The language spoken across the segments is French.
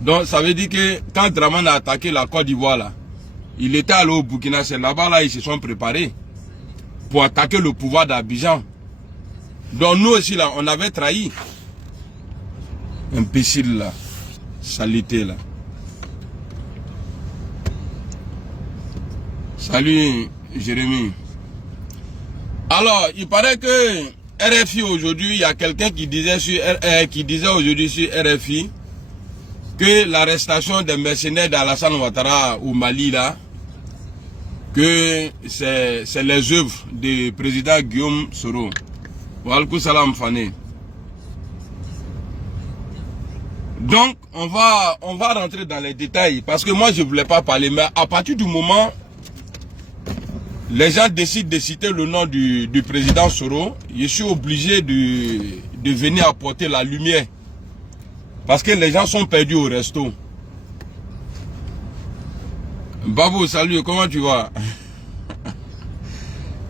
Donc ça veut dire que quand Dramane a attaqué la Côte d'Ivoire là, il était allé au Burkina, c'est là-bas là, ils se sont préparés pour attaquer le pouvoir d'Abidjan. Donc nous aussi là, on avait trahi. Imbécile là, salité là. Salut Jérémy. Alors, il paraît que RFI aujourd'hui, il y a quelqu'un qui disait aujourd'hui sur RFI que l'arrestation des mercenaires d'Alassane Ouattara au Mali là, que c'est les œuvres du président Guillaume Soro. Walaikum salam Fane. Donc, on va rentrer dans les détails parce que moi je voulais pas parler, mais à partir du moment les gens décident de citer le nom du président Soro, je suis obligé de venir apporter la lumière. Parce que les gens sont perdus au resto. Babou, salut, comment tu vas?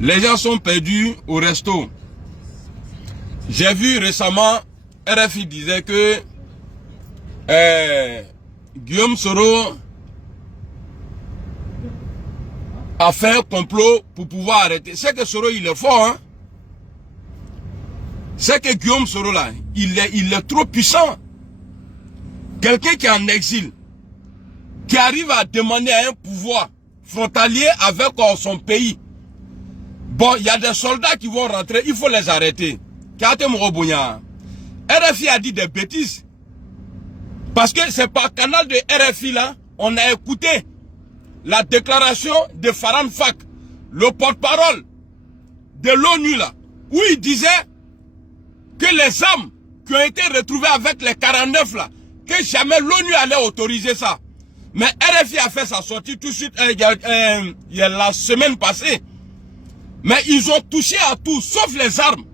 Les gens sont perdus au resto. J'ai vu récemment, RFI disait que Guillaume Soro a fait un complot pour pouvoir arrêter. C'est que Soro, il est fort, hein. C'est que Guillaume Soro, là, il est trop puissant. Quelqu'un qui est en exil, qui arrive à demander un pouvoir frontalier avec son pays. Bon, il y a des soldats qui vont rentrer, il faut les arrêter. RFI a dit des bêtises. Parce que c'est par canal de RFI, là, on a écouté la déclaration de Farhan Fak, le porte-parole de l'ONU là, où il disait que les armes qui ont été retrouvées avec les 49 là, que jamais l'ONU allait autoriser ça. Mais RFI a fait sa sortie tout de suite, il y a la semaine passée. Mais ils ont touché à tout, sauf les armes.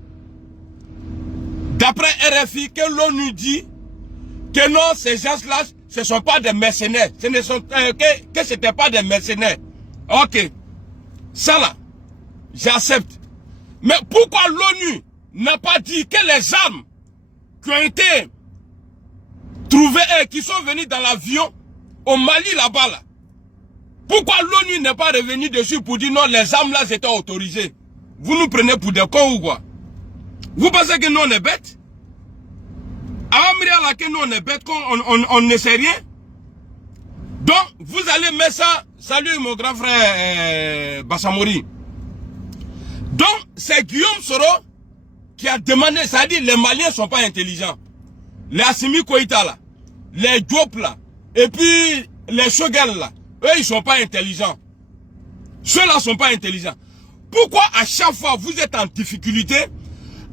D'après RFI, que l'ONU dit que non, ces gens-là, ce ne sont pas des mercenaires. Ce ne sont que ce n'était pas des mercenaires. Ok. Ça là, j'accepte. Mais pourquoi l'ONU n'a pas dit que les armes qui ont été trouvées, qui sont venues dans l'avion au Mali là-bas là, pourquoi l'ONU n'est pas revenu dessus pour dire non, les armes là étaient autorisées? Vous nous prenez pour des cons ou quoi? Vous pensez que nous on est bêtes? Avant que nous on est bêtes, on ne sait rien. Donc, vous allez mettre ça. Salut mon grand frère Bassamori. Donc, c'est Guillaume Soro qui a demandé, c'est-à-dire les Maliens ne sont pas intelligents. Les Assimi Koïta là, les Diop là, et puis les Shogal là, eux ils ne sont pas intelligents. Ceux-là ne sont pas intelligents. Pourquoi à chaque fois vous êtes en difficulté,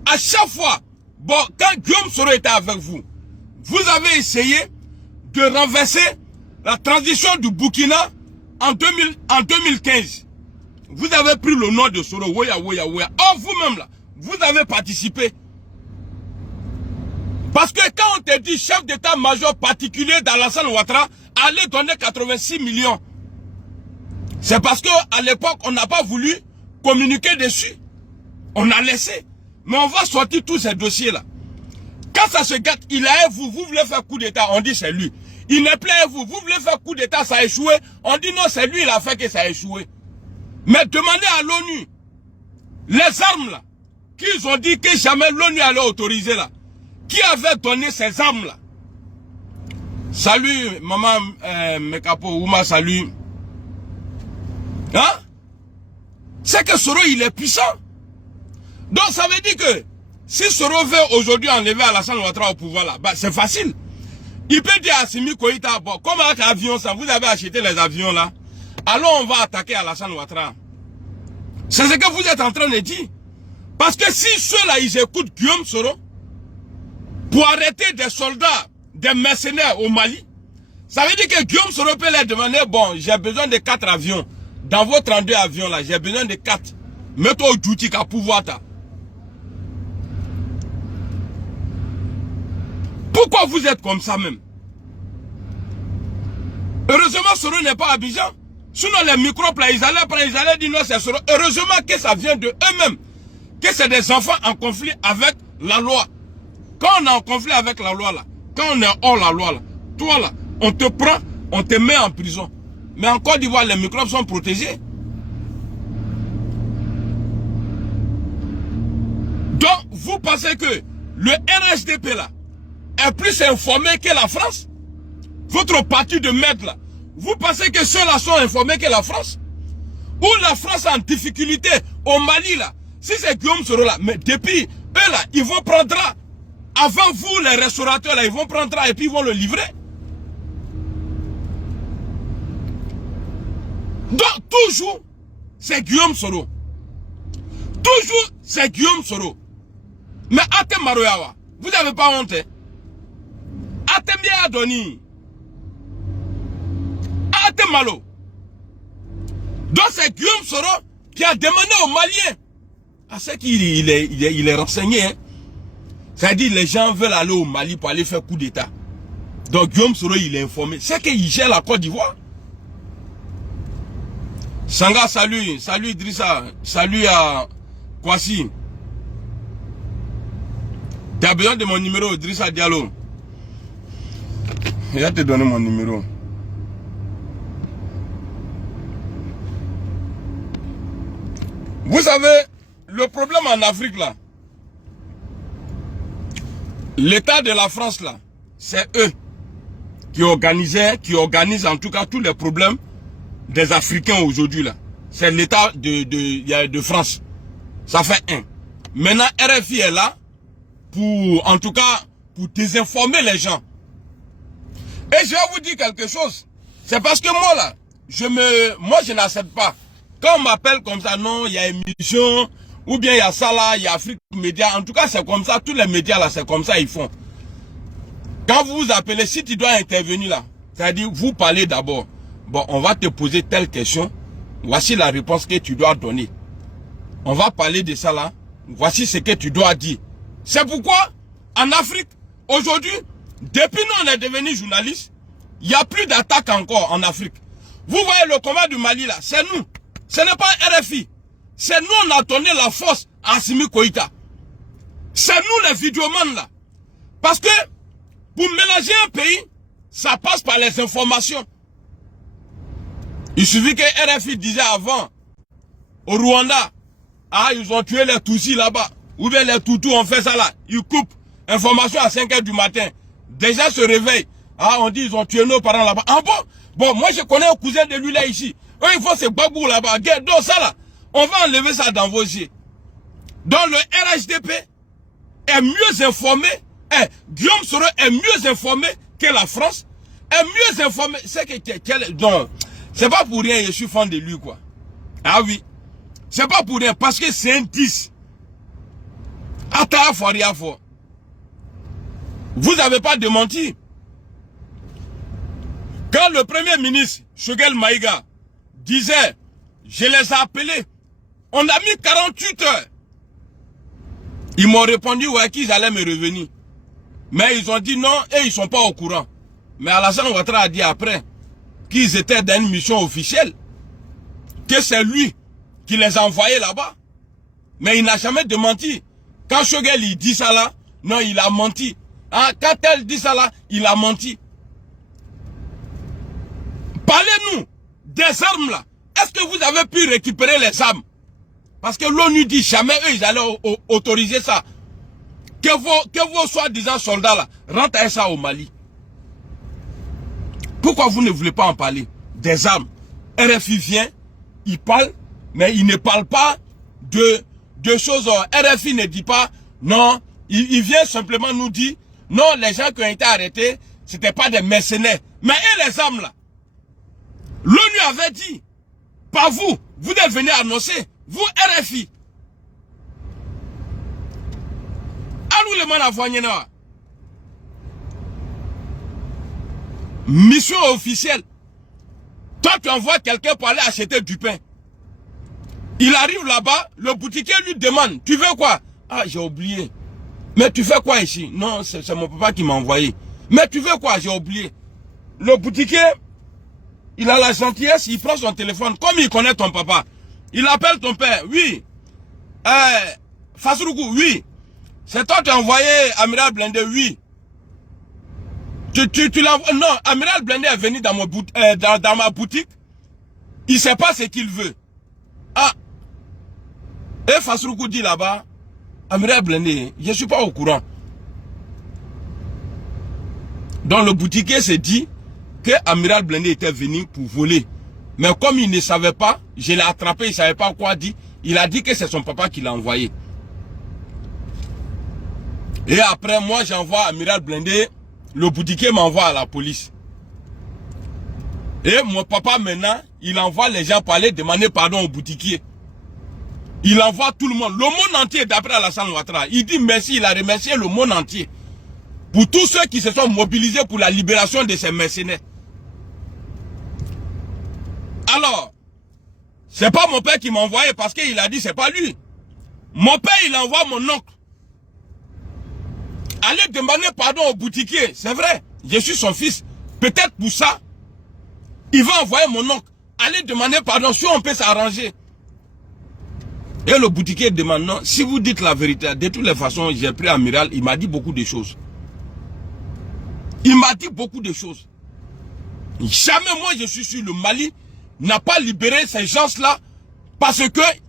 à chaque fois, bon, quand Guillaume Soro était avec vous, vous avez essayé de renverser la transition du Burkina en 2015. Vous avez pris le nom de Soro, Woya. Or vous-même là, vous avez participé. Parce que quand on te dit chef d'état-major particulier d'Alassane Ouattara, allez donner 86 millions. C'est parce qu'à l'époque, on n'a pas voulu communiquer dessus. On a laissé. Mais on va sortir tous ces dossiers-là. Quand ça se gâte, il est à vous, vous voulez faire coup d'état, on dit c'est lui. Il n'est plus à vous, vous voulez faire coup d'état, ça a échoué. On dit non, c'est lui, il a fait que ça a échoué. Mais demandez à l'ONU, les armes là, qu'ils ont dit que jamais l'ONU allait autoriser là. Qui avait donné ces armes là? Salut, maman Mekapo, Ouma, salut. Hein? C'est que Soro, il est puissant. Donc ça veut dire que si Soro veut aujourd'hui enlever Alassane Ouattara au pouvoir là, bah, c'est facile. Il peut dire à Assimi Koïta, bon, comme avec l'avion, ça, vous avez acheté les avions là, alors on va attaquer Alassane Ouattara. C'est ce que vous êtes en train de dire. Parce que si ceux-là, ils écoutent Guillaume Soro, pour arrêter des soldats, des mercenaires au Mali, ça veut dire que Guillaume Soro peut leur demander, bon, j'ai besoin de 4 avions. Dans vos 32 avions là, j'ai besoin de 4. Mets-toi au duty qu'à pouvoir ta. Pourquoi vous êtes comme ça même? Heureusement, Soro n'est pas à Abidjan. Sinon, les microbes là, ils allaient dire non, c'est Soro. Heureusement que ça vient de eux-mêmes. Que c'est des enfants en conflit avec la loi. Quand on est en conflit avec la loi là, quand on est hors la loi là, toi là, on te prend, on te met en prison. Mais en Côte d'Ivoire, les microbes sont protégés. Donc, vous pensez que le RHDP là est plus informé que la France? Votre parti de merde là, vous pensez que ceux-là sont informés que la France? Ou la France est en difficulté au Mali là? Si c'est Guillaume Soro là, mais depuis eux là, ils vont prendre avant vous les restaurateurs là, ils vont prendre et puis ils vont le livrer. Donc toujours, c'est Guillaume Soro. Toujours, c'est Guillaume Soro. Mais Atem Maroyawa, vous n'avez pas honte. Atem Adoni. Atem Malo. Donc c'est Guillaume Soro qui a demandé aux Maliens. À ce qu'il est renseigné. Hein. C'est-à-dire les gens veulent aller au Mali pour aller faire coup d'État. Donc Guillaume Soro il est informé. C'est qu'il gère la Côte d'Ivoire. Sanga, salut. Salut Idrissa. Salut à Kwasi. Tu as besoin de mon numéro, Idrissa Diallo. Je vais te donner mon numéro. Vous savez, le problème en Afrique là, l'État de la France là, c'est eux qui organisent en tout cas tous les problèmes des Africains aujourd'hui là. C'est l'État de France. Ça fait un. Maintenant, RFI est là pour, en tout cas, pour désinformer les gens. Et je vais vous dire quelque chose. C'est parce que moi là, moi je n'accepte pas. Quand on m'appelle comme ça, non, il y a émission, ou bien il y a ça là, il y a Afrique Média. En tout cas, c'est comme ça, tous les médias là, c'est comme ça, ils font. Quand vous vous appelez, si tu dois intervenir là, c'est-à-dire, vous parlez d'abord. Bon, on va te poser telle question. Voici la réponse que tu dois donner. On va parler de ça là. Voici ce que tu dois dire. C'est pourquoi, en Afrique, aujourd'hui, depuis nous on est devenus journalistes, il n'y a plus d'attaque encore en Afrique. Vous voyez le combat du Mali là, c'est nous. Ce n'est pas RFI. C'est nous on a donné la force à Assimi Goïta. C'est nous les vidéomans là. Parce que, pour mélanger un pays, ça passe par les informations. Il suffit que RFI disait avant, au Rwanda, ah, ils ont tué les Tutsis là-bas. Ou bien les Toutous ont fait ça là. Ils coupent. Information à 5 h du matin. Déjà se réveillent. Ah, on dit ils ont tué nos parents là-bas. Ah bon? Bon, moi je connais un cousin de lui là ici. Eux, ils font ces babous là-bas. Donc ça là, on va enlever ça dans vos yeux. Donc le RHDP est mieux informé. Guillaume Soro est mieux informé que la France. Est mieux informé. C'est que... Donc, c'est pas pour rien, je suis fan de lui quoi. Ah oui. C'est pas pour rien, parce que c'est un 10. Vous n'avez pas démenti. Quand le premier ministre, Choguel Maïga, disait, je les ai appelés, on a mis 48 heures. Ils m'ont répondu, ouais, qu'ils allaient me revenir. Mais ils ont dit non, et ils ne sont pas au courant. Mais Alassane Ouattara a dit après, qu'ils étaient dans une mission officielle, que c'est lui qui les a envoyés là-bas. Mais il n'a jamais démenti. Quand Choguel il dit ça là, non, il a menti. Hein? Quand elle dit ça là, il a menti. Parlez-nous des armes là. Est-ce que vous avez pu récupérer les armes? Parce que l'ONU dit jamais eux ils allaient autoriser ça. Que vos soi-disant soldats là rentrent à ça au Mali. Pourquoi vous ne voulez pas en parler? Des armes. RFI vient, il parle, mais il ne parle pas de choses. RFI ne dit pas, non, il vient simplement nous dire, non, les gens qui ont été arrêtés, c'était pas des mercenaires. Mais et les armes là? L'ONU avait dit, pas vous, vous devez venir annoncer, vous RFI. Allô le man à mission officielle. Toi tu envoies quelqu'un pour aller acheter du pain. Il arrive là-bas, le boutiquier lui demande, tu veux quoi? Ah, j'ai oublié. Mais tu fais quoi ici? Non, c'est mon papa qui m'a envoyé. Mais tu veux quoi? J'ai oublié. Le boutiquier, il a la gentillesse, il prend son téléphone, comme il connaît ton papa. Il appelle ton père, oui. Fassourou, oui. C'est toi qui as envoyé Amiral Blindé, oui. Tu l'envoies. Non, Amiral Blindé est venu dans, dans ma boutique. Il ne sait pas ce qu'il veut. Ah. Et Fassroukou dit là-bas, Amiral Blindé, je ne suis pas au courant. Donc le boutiquier s'est dit que Amiral Blindé était venu pour voler. Mais comme il ne savait pas, je l'ai attrapé, il ne savait pas quoi dire. Il a dit que c'est son papa qui l'a envoyé. Et après, moi, j'envoie Amiral Blindé. Le boutiquier m'envoie à la police. Et mon papa, maintenant, il envoie les gens pour aller demander pardon au boutiquier. Il envoie tout le monde. Le monde entier, d'après Alassane Ouattara. Il dit merci, il a remercié le monde entier. Pour tous ceux qui se sont mobilisés pour la libération de ces mercenaires. Alors, c'est pas mon père qui m'a envoyé parce qu'il a dit c'est pas lui. Mon père, il envoie mon oncle. Allez demander pardon au boutiquier. C'est vrai, je suis son fils. Peut-être pour ça, il va envoyer mon oncle. Allez demander pardon si on peut s'arranger. Et le boutiquier demande non. Si vous dites la vérité, de toutes les façons, j'ai pris Amiral, il m'a dit beaucoup de choses. Il m'a dit beaucoup de choses. Jamais moi je suis sûr, le Mali n'a pas libéré ces gens-là parce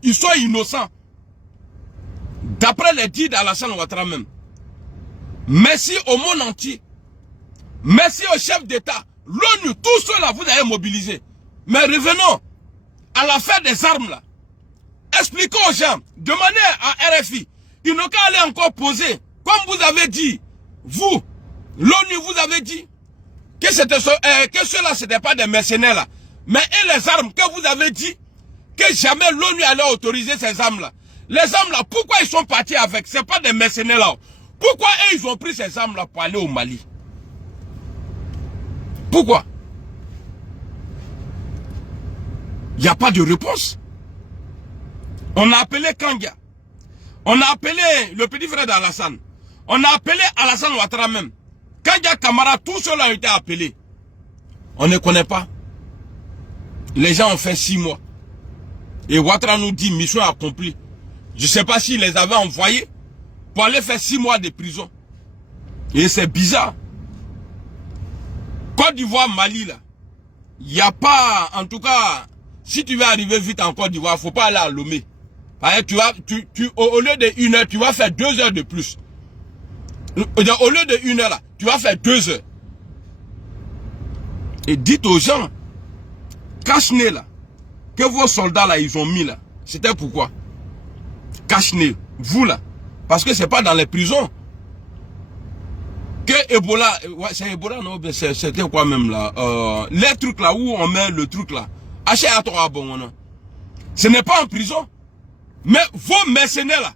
qu'ils sont innocents. D'après les dires d'Alassane Ouattara même. Merci au monde entier. Merci au chef d'État. L'ONU, tous ceux-là, vous avez mobilisé. Mais revenons à l'affaire des armes là. Expliquons aux gens, demandez à RFI. Ils n'ont qu'à aller encore poser. Comme vous avez dit, vous, l'ONU vous avez dit que ceux-là, ce n'était pas des mercenaires là. Mais et les armes que vous avez dit que jamais l'ONU allait autoriser ces armes là. Les armes là, pourquoi ils sont partis avec? Ce n'est pas des mercenaires là. Pourquoi eux, ils ont pris ces armes là pour aller au Mali? Pourquoi? Il n'y a pas de réponse. On a appelé Kangia. On a appelé le petit frère d'Alassane. On a appelé Alassane Ouattara même. Kangia Kamara, tous ceux-là ont été appelés. On ne connaît pas. Les gens ont fait 6 mois. Et Ouattara nous dit mission accomplie. Je ne sais pas s'il les avait envoyés pour aller faire 6 mois de prison. Et c'est bizarre. Côte d'Ivoire, Mali, là. Il n'y a pas, en tout cas, si tu veux arriver vite en Côte d'Ivoire, il ne faut pas aller à Lomé. Au lieu de 1 heure, tu vas faire 2 heures de plus. Au lieu de 1 heure, là, tu vas faire 2 heures. Et dites aux gens, cache-nez là, que vos soldats là, ils ont mis là. C'était pourquoi? Cache-nez, vous là. Parce que c'est pas dans les prisons. Que Ebola, ouais, c'est Ebola, non, c'était quoi même là? Les trucs là où on met le truc là. Ce n'est pas en prison. Mais vos mercenaires là,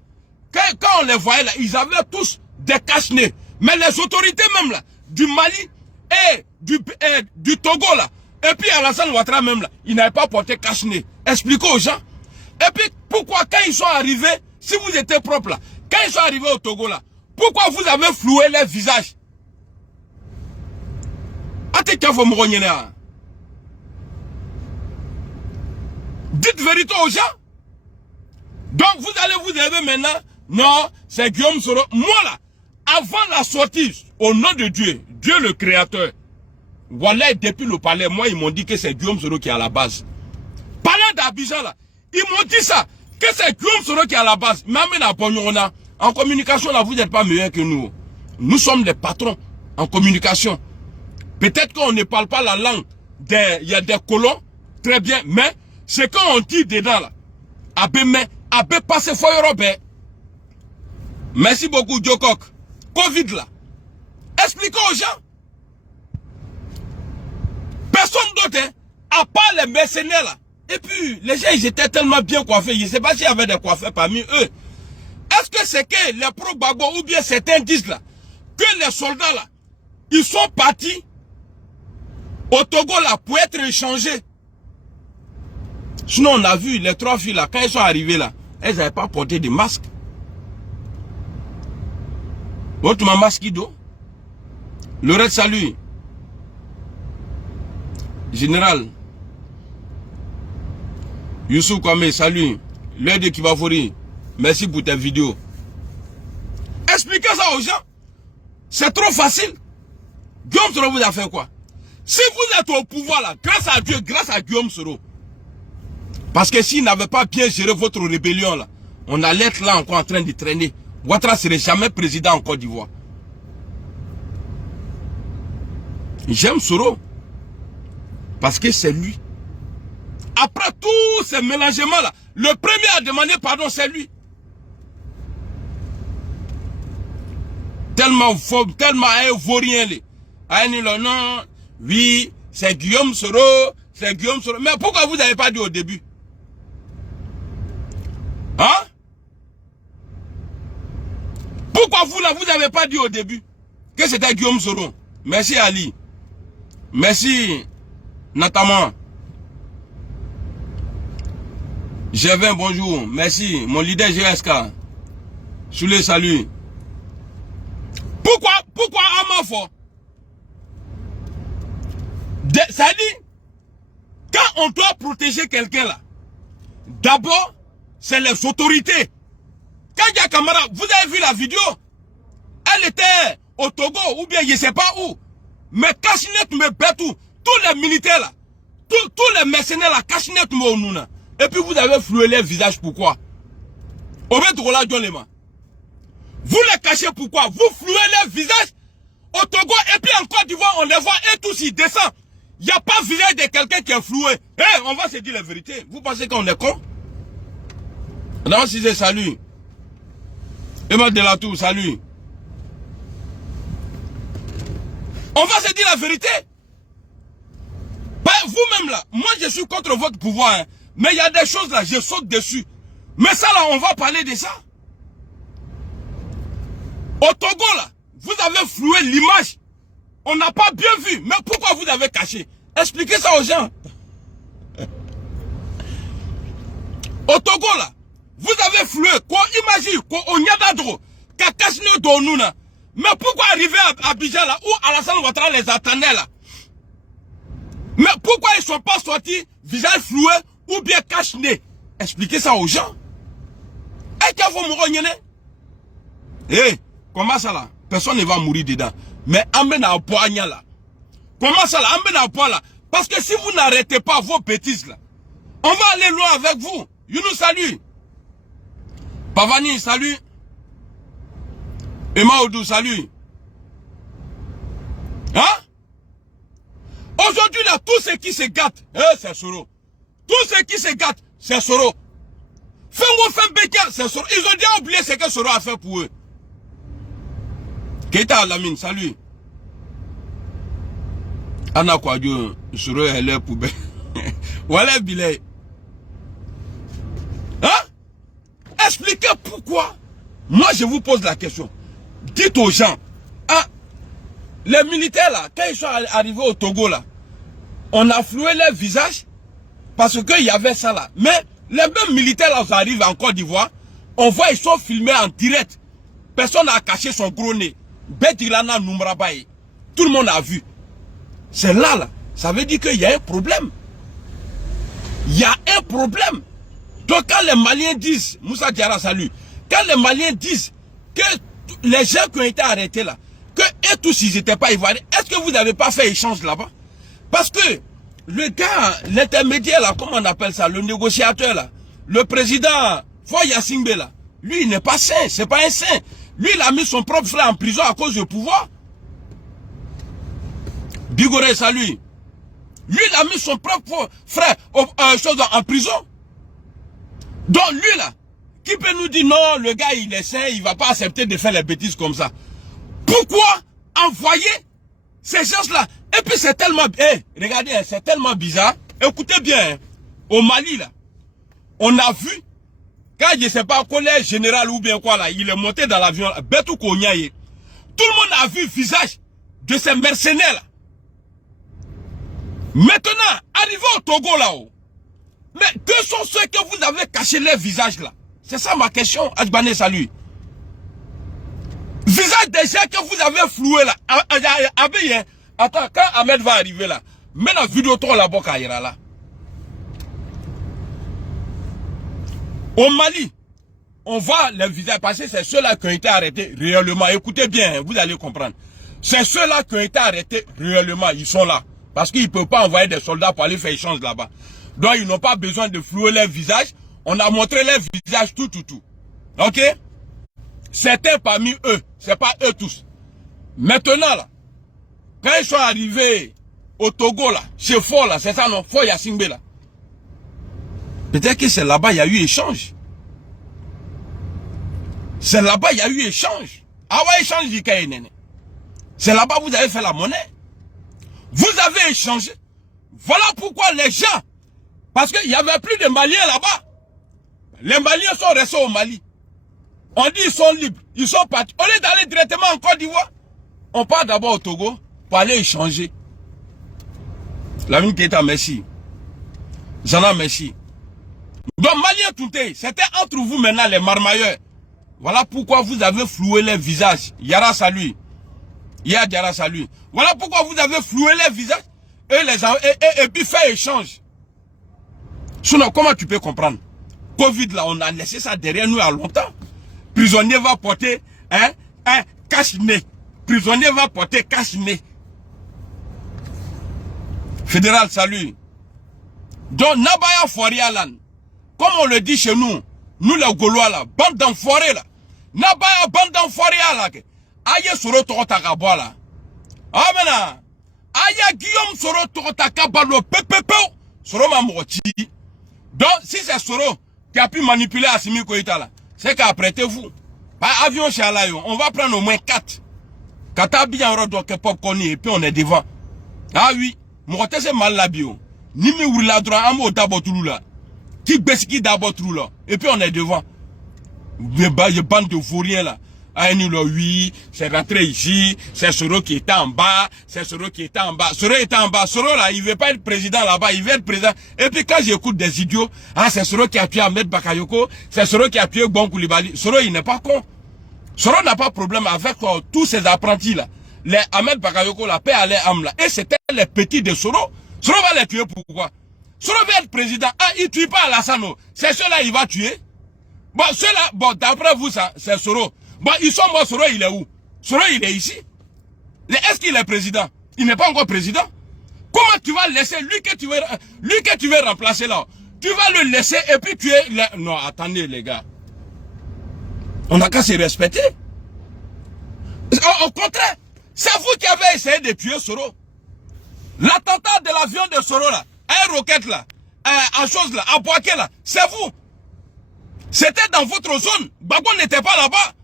quand on les voyait là, ils avaient tous des cache-nez. Mais les autorités même là, du Mali et du Togo là, et puis Alassane Ouattara même là, ils n'avaient pas porté cache-nez. Expliquez aux gens. Et puis pourquoi quand ils sont arrivés, si vous étiez propre là, quand ils sont arrivés au Togo là, pourquoi vous avez floué les visages? Dites vérité aux gens. Donc vous allez vous lever maintenant. Non, c'est Guillaume Soro. Moi là, avant la sortie, au nom de Dieu, Dieu le créateur, voilà, depuis le palais, moi ils m'ont dit que c'est Guillaume Soro qui est à la base. Palais d'Abidjan là, ils m'ont dit ça, que c'est Guillaume Soro qui est à la base. Même en communication là, vous n'êtes pas meilleurs que nous. Nous sommes des patrons en communication. Peut-être qu'on ne parle pas la langue il y a des colons, très bien, mais ce qu'on dit dedans là, Abbé passe foyer Robert. Merci beaucoup, Djokok. Covid là. Expliquons aux gens. Personne d'autre, hein, à part les mercenaires là. Et puis, les gens, ils étaient tellement bien coiffés. Je ne sais pas s'il y avait des coiffeurs parmi eux. Est-ce que c'est que les pro-Gbagbo ou bien certains disent là, que les soldats là, ils sont partis au Togo là pour être échangés? Sinon, on a vu les 3 filles là, quand elles sont arrivées là, elles n'avaient pas porté de masque. Votre maman Skido, le Red Salut, Général, Youssou Kwame, salut, l'aide de Kibafori, merci pour tes vidéos. Expliquez ça aux gens. C'est trop facile. Guillaume Soro vous a fait quoi? Si vous êtes au pouvoir là, grâce à Dieu, grâce à Guillaume Soro. Parce que s'il n'avait pas bien géré votre rébellion là, on allait être là encore en train de traîner. Ouattara serait jamais président en Côte d'Ivoire. J'aime Soro. Parce que c'est lui. Après tous ces mélangements là, le premier à demander pardon c'est lui. Tellement faux, tellement vaurien. Non, oui, c'est Guillaume Soro, c'est Guillaume Soro. Mais pourquoi vous n'avez pas dit au début? Hein? Pourquoi vous là, vous n'avez pas dit au début que c'était Guillaume Soro? Merci Ali. Merci Nathaman. G20, bonjour. Merci. Mon leader GSK. Sous les saluts. Pourquoi Amafo? Ça dit, quand on doit protéger quelqu'un là, d'abord, c'est les autorités. Quand il y a Camara, vous avez vu la vidéo? Elle était au Togo ou bien je ne sais pas où. Mais Kachinet me bête tout. Tous les militaires là, tous les mercenaires là, Kachinet me oununa. Et puis vous avez floué les visages, pourquoi? Vous les cachez pourquoi? Vous flouez les visages au Togo et puis en Côte d'Ivoire, on les voit et tous ils descendent. Il n'y a pas visage de quelqu'un qui est floué. Eh, on va se dire la vérité. Vous pensez qu'on est con? Non, si c'est salut. Emma Delatour, salut. On va se dire la vérité. Vous-même là, moi je suis contre votre pouvoir. Hein. Mais il y a des choses là, je saute dessus. Mais ça là, on va parler de ça. Au Togo là, vous avez floué l'image. On n'a pas bien vu. Mais pourquoi vous avez caché? Expliquez ça aux gens. Au Togo là, vous avez floué. Quoi imagine, quoi on y a d'adro. Kakashne Donuna. Mais pourquoi arriver à Abidjan là, où Alassane Ouattara les attendait là? Mais pourquoi ils ne sont pas sortis, visage floué ou bien cache-nez? Expliquez ça aux gens. Eh, comment ça là? Personne ne va mourir dedans. Mais amène à Boigna là. Comment ça là? Amène à Boigna là. Parce que si vous n'arrêtez pas vos bêtises là, on va aller loin avec vous. You nous salue. Pavani, salut. Emma Odou, salut. Hein? Aujourd'hui là, tous ceux qui se gâtent, c'est Soro. Tous ceux qui se gâtent, c'est Soro. C'est Soro. Ils ont déjà oublié ce que Soro a fait pour eux. Keita Alamine, salut. Anna Kwadjo, Soro est là pour ben. Voilà Bilay. Hein? Expliquez pourquoi. Moi je vous pose la question. Dites aux gens, hein, les militaires là, quand ils sont arrivés au Togo là, on a floué leur visage parce qu'il y avait ça là. Mais les mêmes militaires là, ils arrivent en Côte d'Ivoire, on voit ils sont filmés en direct. Personne n'a caché son gros nez. Betilana Numrabaye. Tout le monde a vu. C'est là, là. Ça veut dire qu'il y a un problème. Il y a un problème. Donc quand les Maliens disent, Moussa Diarra salut, quand les Maliens disent que les gens qui ont été arrêtés là, que eux tous ils n'étaient pas ivoiriens, est-ce que vous n'avez pas fait échange là-bas? Parce que le gars, l'intermédiaire là, comment on appelle ça, le négociateur là, le président Foya Singbe là, lui il n'est pas saint, c'est pas un saint. Lui il a mis son propre frère en prison à cause du pouvoir. Bigoré, salut. Lui il a mis son propre frère en prison. Donc lui là, qui peut nous dire non, le gars il est saint, il va pas accepter de faire les bêtises comme ça. Pourquoi envoyer ces gens-là? Et puis c'est tellement... regardez, c'est tellement bizarre. Écoutez bien, hein, au Mali là, on a vu, quand je ne sais pas, collège général ou bien quoi là, il est monté dans l'avion, Betou Konyaye. Tout le monde a vu le visage de ces mercenaires là. Maintenant, arrivé au Togo là-haut, mais que sont ceux que vous avez caché leur visage là? C'est ça ma question, Adjbané, salut. Visage des gens que vous avez floué là. Attends, quand Ahmed va arriver là, mets la vidéo toi là-bas là. Au Mali, on voit les visages passer, c'est ceux-là qui ont été arrêtés réellement. Écoutez bien, vous allez comprendre. C'est ceux-là qui ont été arrêtés réellement, ils sont là. Parce qu'ils ne peuvent pas envoyer des soldats pour aller faire échange là-bas. Donc ils n'ont pas besoin de flouer leur visage. On a montré leur visage tout. Ok? Certains parmi eux, c'est pas eux tous. Maintenant là, quand ils sont arrivés au Togo là, chez Fort là, c'est ça non? Fort Yassingbe là. Peut-être que c'est là-bas il y a eu échange. C'est là-bas il y a eu échange. Ah ouais, échange du Kayenene. C'est là-bas que vous avez fait la monnaie. Vous avez échangé. Voilà pourquoi les gens, parce qu'il n'y avait plus de Maliens là-bas. Les Maliens sont restés au Mali. On dit ils sont libres. Ils sont partis. Au lieu d'aller directement en Côte d'Ivoire, on part d'abord au Togo pour aller échanger. Lamine Keita, merci. Zana, merci. Donc, Maliens Touté, c'était entre vous maintenant les marmailleurs. Voilà pourquoi vous avez floué les visages. Yara salut. Yara salut. Voilà pourquoi vous avez floué les visages et puis fait échange. Sinon, comment tu peux comprendre? Covid là, on a laissé ça derrière nous à longtemps. Prisonnier va porter un cache-nez. Prisonnier va porter cache-nez. Fédéral, salut. Donc, Nabaya Forialan, comme on le dit chez nous, nous les Gaulois là, bande d'enfoirés là. Nabaya bande d'enfoirés là. Aïe soro tokotaka boala. Amena. Aïe Guillaume soro tokotaka balo pepepe. Soro mamochi. Donc, si c'est Soro qui a pu manipuler Assimi Koïta là, c'est qu'apprêtez-vous. Par avion chez Alayo, on va prendre au moins 4. Katabi en rodo que popcorn et puis on est devant. Ah oui, mon c'est mal la bio. Ni mi ou la droit, amo d'abord tout là. Qui beski d'abord tout là. Et puis on est devant. Les bandes de vauriens là. Ah, oui, c'est rentré ici, c'est Soro qui était en bas, c'est Soro qui était en bas. Soro était en bas, Soro là, il veut pas être président là-bas, il veut être président. Et puis quand j'écoute des idiots, ah, c'est Soro qui a tué Ahmed Bakayoko, c'est Soro qui a tué Bon Koulibaly. Soro, il n'est pas con. Soro n'a pas de problème avec tous ces apprentis là. Les Ahmed Bakayoko, la paix à leur âme là. Et c'était les petits de Soro. Soro va les tuer pourquoi? Soro veut être président. Ah, il tue pas Alassane. C'est ceux-là, il va tuer. Bon, ceux-là, bon, d'après vous, ça, c'est Soro. Bon, ils sont morts, Soro, il est où? Soro, il est ici. Est-ce qu'il est président? Il n'est pas encore président. Comment tu vas laisser lui que tu veux remplacer là? Tu vas le laisser et puis tu es... Non, attendez les gars. On n'a qu'à se respecter. Au contraire, c'est vous qui avez essayé de tuer Soro. L'attentat de l'avion de Soro là, à Roquette là, à chose là, à Boaké là, c'est vous. C'était dans votre zone. Bagon n'était pas là-bas.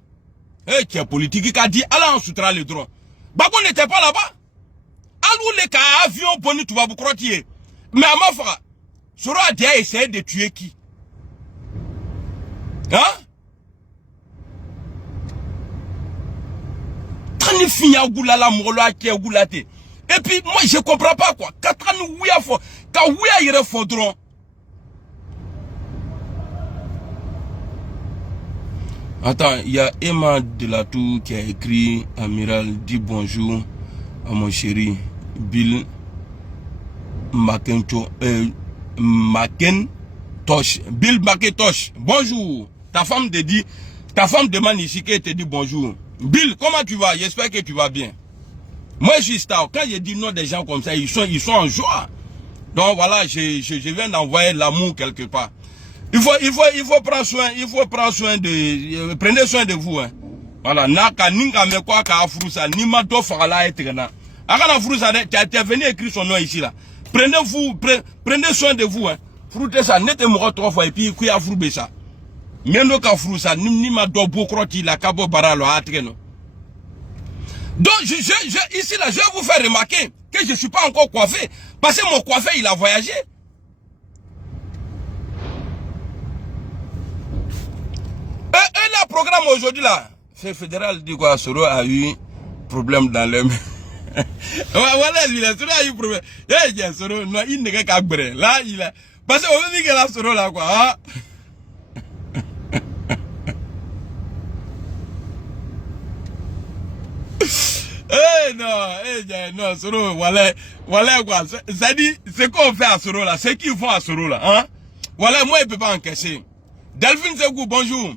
Eh, qui est politique qui a dit, allez en soutra le droit. Bagon n'était pas là-bas. Allô les cas avion boni tu vas vous croire. Mais à ma frère, Soro a déjà essayé de tuer qui? Hein? Tani finya goulala molo qui est goulate. Et puis moi je comprends pas quoi. Katani ouya fo, ka ouya yere fodron. Attends, il y a Emma Delatour qui a écrit Amiral, dis bonjour à mon chéri Bill Macintosh. Bill Macintosh, bonjour. Ta femme te dit, ta femme demande ici qu'elle te dit bonjour. Bill, comment tu vas? J'espère que tu vas bien. Moi, je suis star. Quand je dis non des gens comme ça, ils sont en joie. Donc voilà, je viens d'envoyer l'amour quelque part. Il faut prendre soin de, prenez soin de vous, hein. Voilà, naka ninga me quoi ka afrousa, ni ma do fagala etrena. Akana afrousa, tu as venu écrire son nom ici là. Prenez soin de vous, hein. Fruité ça, nete moro 3 fois et puis kuy afroube ça. Mendo ka afrousa, ni ma do bokroti la kabo baralo atreno. Donc ici là, je vais vous faire remarquer que je ne suis pas encore coiffé parce que mon coiffeur il a voyagé. Et le programme aujourd'hui là, c'est fédéral dit quoi, Soro a eu problème dans le... Voilà, il a eu problème. Il a Soro, non, il n'est qu'à bré. Là, il a... Parce qu'on dit que là, Soro là quoi, hein? Non, Soro, voilà quoi. Ça dit, c'est qu'on fait à Soro là, c'est qu'ils font à Soro là, hein? Voilà, moi, il ne peut pas encaisser. Delphine Segou, bonjour.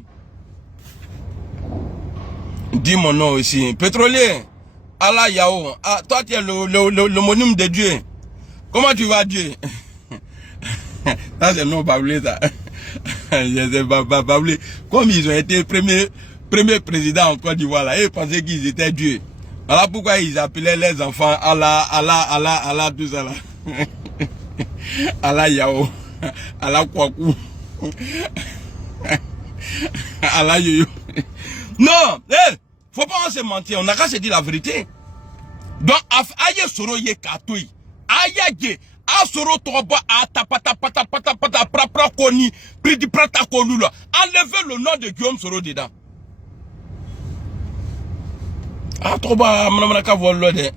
Dis mon nom aussi. Pétrolier. Allah Yao. Ah, toi, tu es le monime de Dieu. Comment tu vas, Dieu? Ça, c'est non bablé, ça. Je sais pas bablé. Comme ils ont été premiers présidents en Côte d'Ivoire, là, ils pensaient qu'ils étaient Dieu. Voilà pourquoi ils appelaient les enfants Allah, tout ça, là. Allah Yao. Allah Kwaku. Allah Yoyo. Non, faut pas se mentir, on n'a qu'à se dire la vérité. Donc, aïe soro ye katoi. Aïe asoro toba atapata pra koni pridi prata kolula. Enlevez le nom de Guillaume Soro dedans. Ah toba manaka volode.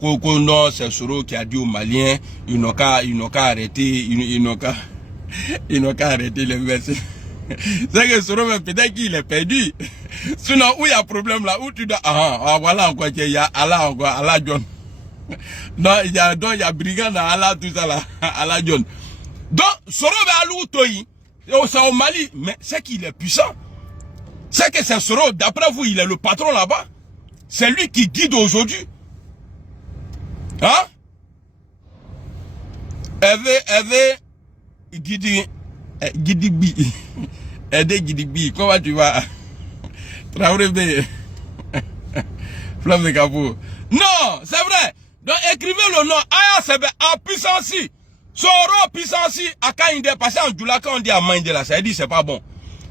Koko non, c'est Soro qui a dit aux Maliens, ils n'ont qu'à arrêter, ils n'ont qu'à arrêter les versets. C'est que Soro, peut-être qu'il est perdu. Sinon, où il y a problème là, où tu dois, voilà encore, il y a Allah encore, Allah John. Non, il y a brigand à Allah, tout ça là, Allah John. Donc, Soro va aller où toi, c'est au Mali, mais c'est qu'il est puissant. C'est que c'est Soro, d'après vous, il est le patron là-bas. C'est lui qui guide aujourd'hui. Hein? Eve, Gidigbi. Aide Gidigbi. Comment tu vas? Traoré B. Flamme de capot. Non, c'est vrai. Donc écrivez le nom. Aya Sebe en puissance. Soro puissance. À Kainde, parce qu'en Djoula, quand on dit à Maïnde là, ça dit c'est pas bon.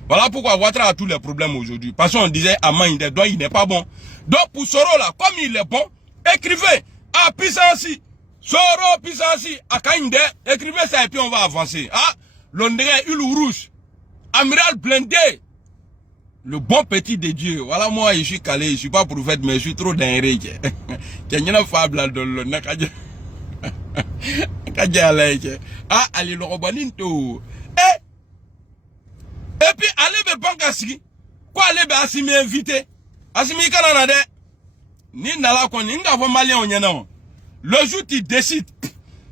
Voilà pourquoi Ouattara a tous les problèmes aujourd'hui. Parce qu'on disait à Maïnde, donc il n'est pas bon. Donc pour Soro là, comme il est bon, écrivez à puissance. Soro puissance. À Kainde, écrivez ça et puis on va avancer. Ah, Londrien, Hulou Rouge. Amiral blindé. Le bon petit de Dieu. Voilà, moi, je suis calé. Je suis pas prophète, mais je suis trop dingue. Il y a une fable là dans le ah, allez, le robaninto. Et puis, allez, me bankasi. Quoi, allez, be Assimi invité. Assimi Kananade. Ni nala ko ni nga fo malien on yana. Le jour tu décides.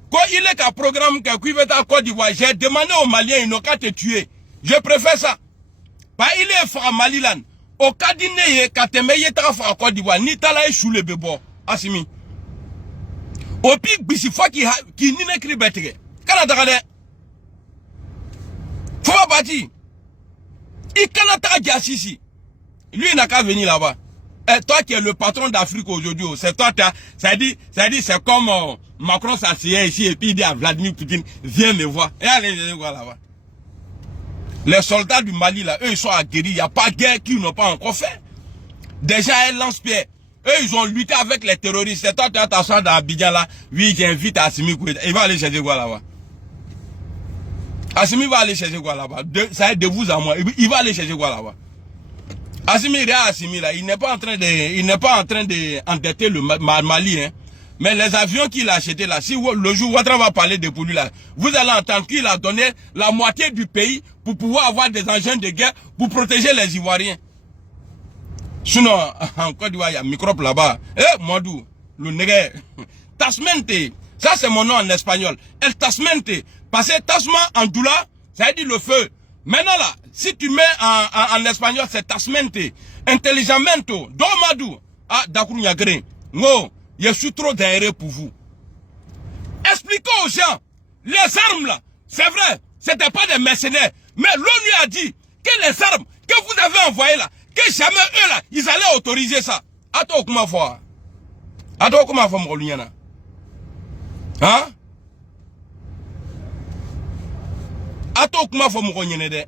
Quand il est qu'un programme qui va à Côte d'Ivoire, j'ai demandé aux Maliens, ils n'ont qu'à te tuer. Je préfère ça. Bah, il est fort à Malilan. Au cas d'iné, quand tu es fort à Côte d'Ivoire, ni t'as là échou le bébé. Assimi. Au pic, bisi fois qui n'y écrit bête. Canada, faut pas bâtir. Il Canada qui assisi. Lui, il n'a qu'à venir là-bas. Et toi qui es le patron d'Afrique aujourd'hui, c'est toi, ça dit, c'est comme Macron s'assied ici et puis il dit à Vladimir Poutine, viens me voir. Et allez, je voir là-bas. Les soldats du Mali, là, eux, ils sont aguerris. Il n'y a pas de guerre qu'ils n'ont pas encore fait. Déjà, un lance-pierre. Eux, ils ont lutté avec les terroristes. C'est toi, tu as ta soeur dans Abidjan, là. Oui, j'invite Assimi Koueta. Il va aller chercher quoi là-bas? Assimi va aller chercher quoi là-bas? Ça est de vous à moi. Il va aller chercher quoi là-bas? Assimi, là, il n'est pas en train d'endetter le Mali, hein. Mais les avions qu'il a achetés là, si le jour où Ouattara va parler de pour lui là, vous allez entendre qu'il a donné la moitié du pays pour pouvoir avoir des engins de guerre pour protéger les Ivoiriens. Sinon, en Côte d'Ivoire, il y a microbe là-bas. Modou, le nègre. Tasmente, ça c'est mon nom en espagnol. El Tasmente. Parce que Tasma en doula, ça veut dire le feu. Maintenant là, si tu mets en espagnol, c'est Tasmente. Intelligamento, Domadou. Ah, d'accord, il y a grain. Non. Je suis trop derrière pour vous. Expliquez aux gens, les armes là, c'est vrai, c'était pas des mercenaires. Mais l'ONU a dit que les armes que vous avez envoyées là, que jamais eux là, ils allaient autoriser ça. Attends, comment faire? Attends, comment faire, mon liana? Hein? Attends, comment faire, mon liana?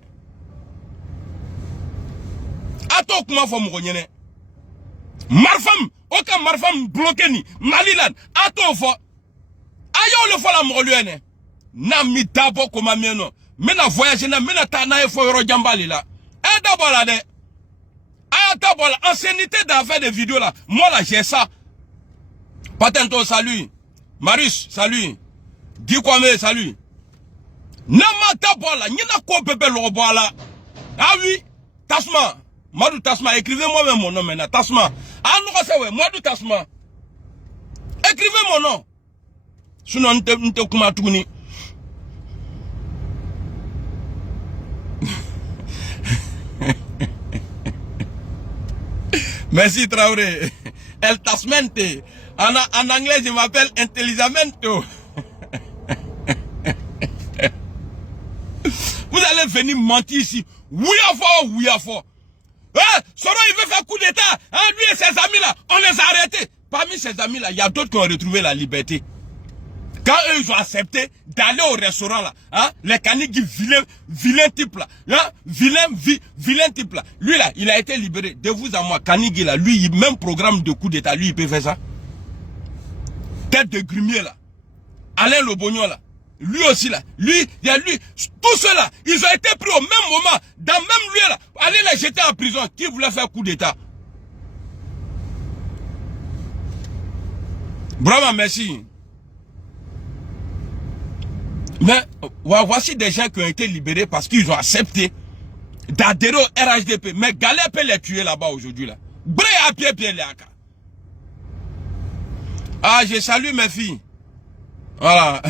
Attends, comment faire, mon liana? Marfam, aucun marfam bloqué ni Malilan, attends fo. Ayo le fo la moluene. Na mi dabo ko ma mieno. Mena voyager na mena ta na fo yoro jambali la. E dabo la de. Aya dabo la ancienneté d'affaire de vidéos là. Moi là j'ai ça. Patento salut. Marius salut. Dikwame salut. Nama dabo la nyina ko bebe lo bo la. Ah oui, Tasma. Madou Tasma, écrivez-moi même mon nom maintenant. Tasma. Ah non, c'est vrai. Madou Tasma. Écrivez mon nom. Sinon, nous te kumatouni. Merci Traoré. Eltasmente. En anglais, je m'appelle intellisamento. Vous allez venir mentir ici. Oui à fort, oui à fort. Soro, il veut faire coup d'état. Hein, lui et ses amis là, on les a arrêtés. Parmi ses amis là, il y a d'autres qui ont retrouvé la liberté. Quand eux, ils ont accepté d'aller au restaurant là, hein, les Kanigi vilain type là, hein, vilain type là. Lui là, il a été libéré. De vous à moi, Kanigi là, lui, même programme de coup d'état, lui, il peut faire ça. Tête de grumier là. Alain Lobognon là. Lui aussi là. Lui, il y a lui. Tous ceux là, ils ont été pris au même moment, dans le même lieu là. Allez les jeter en prison. Qui voulait faire coup d'état? Bravo, merci. Mais voici des gens qui ont été libérés parce qu'ils ont accepté d'adhérer au RHDP. Mais Galère peut les tuer là-bas aujourd'hui là. Bré à pied les aka. Ah, je salue mes filles. Voilà.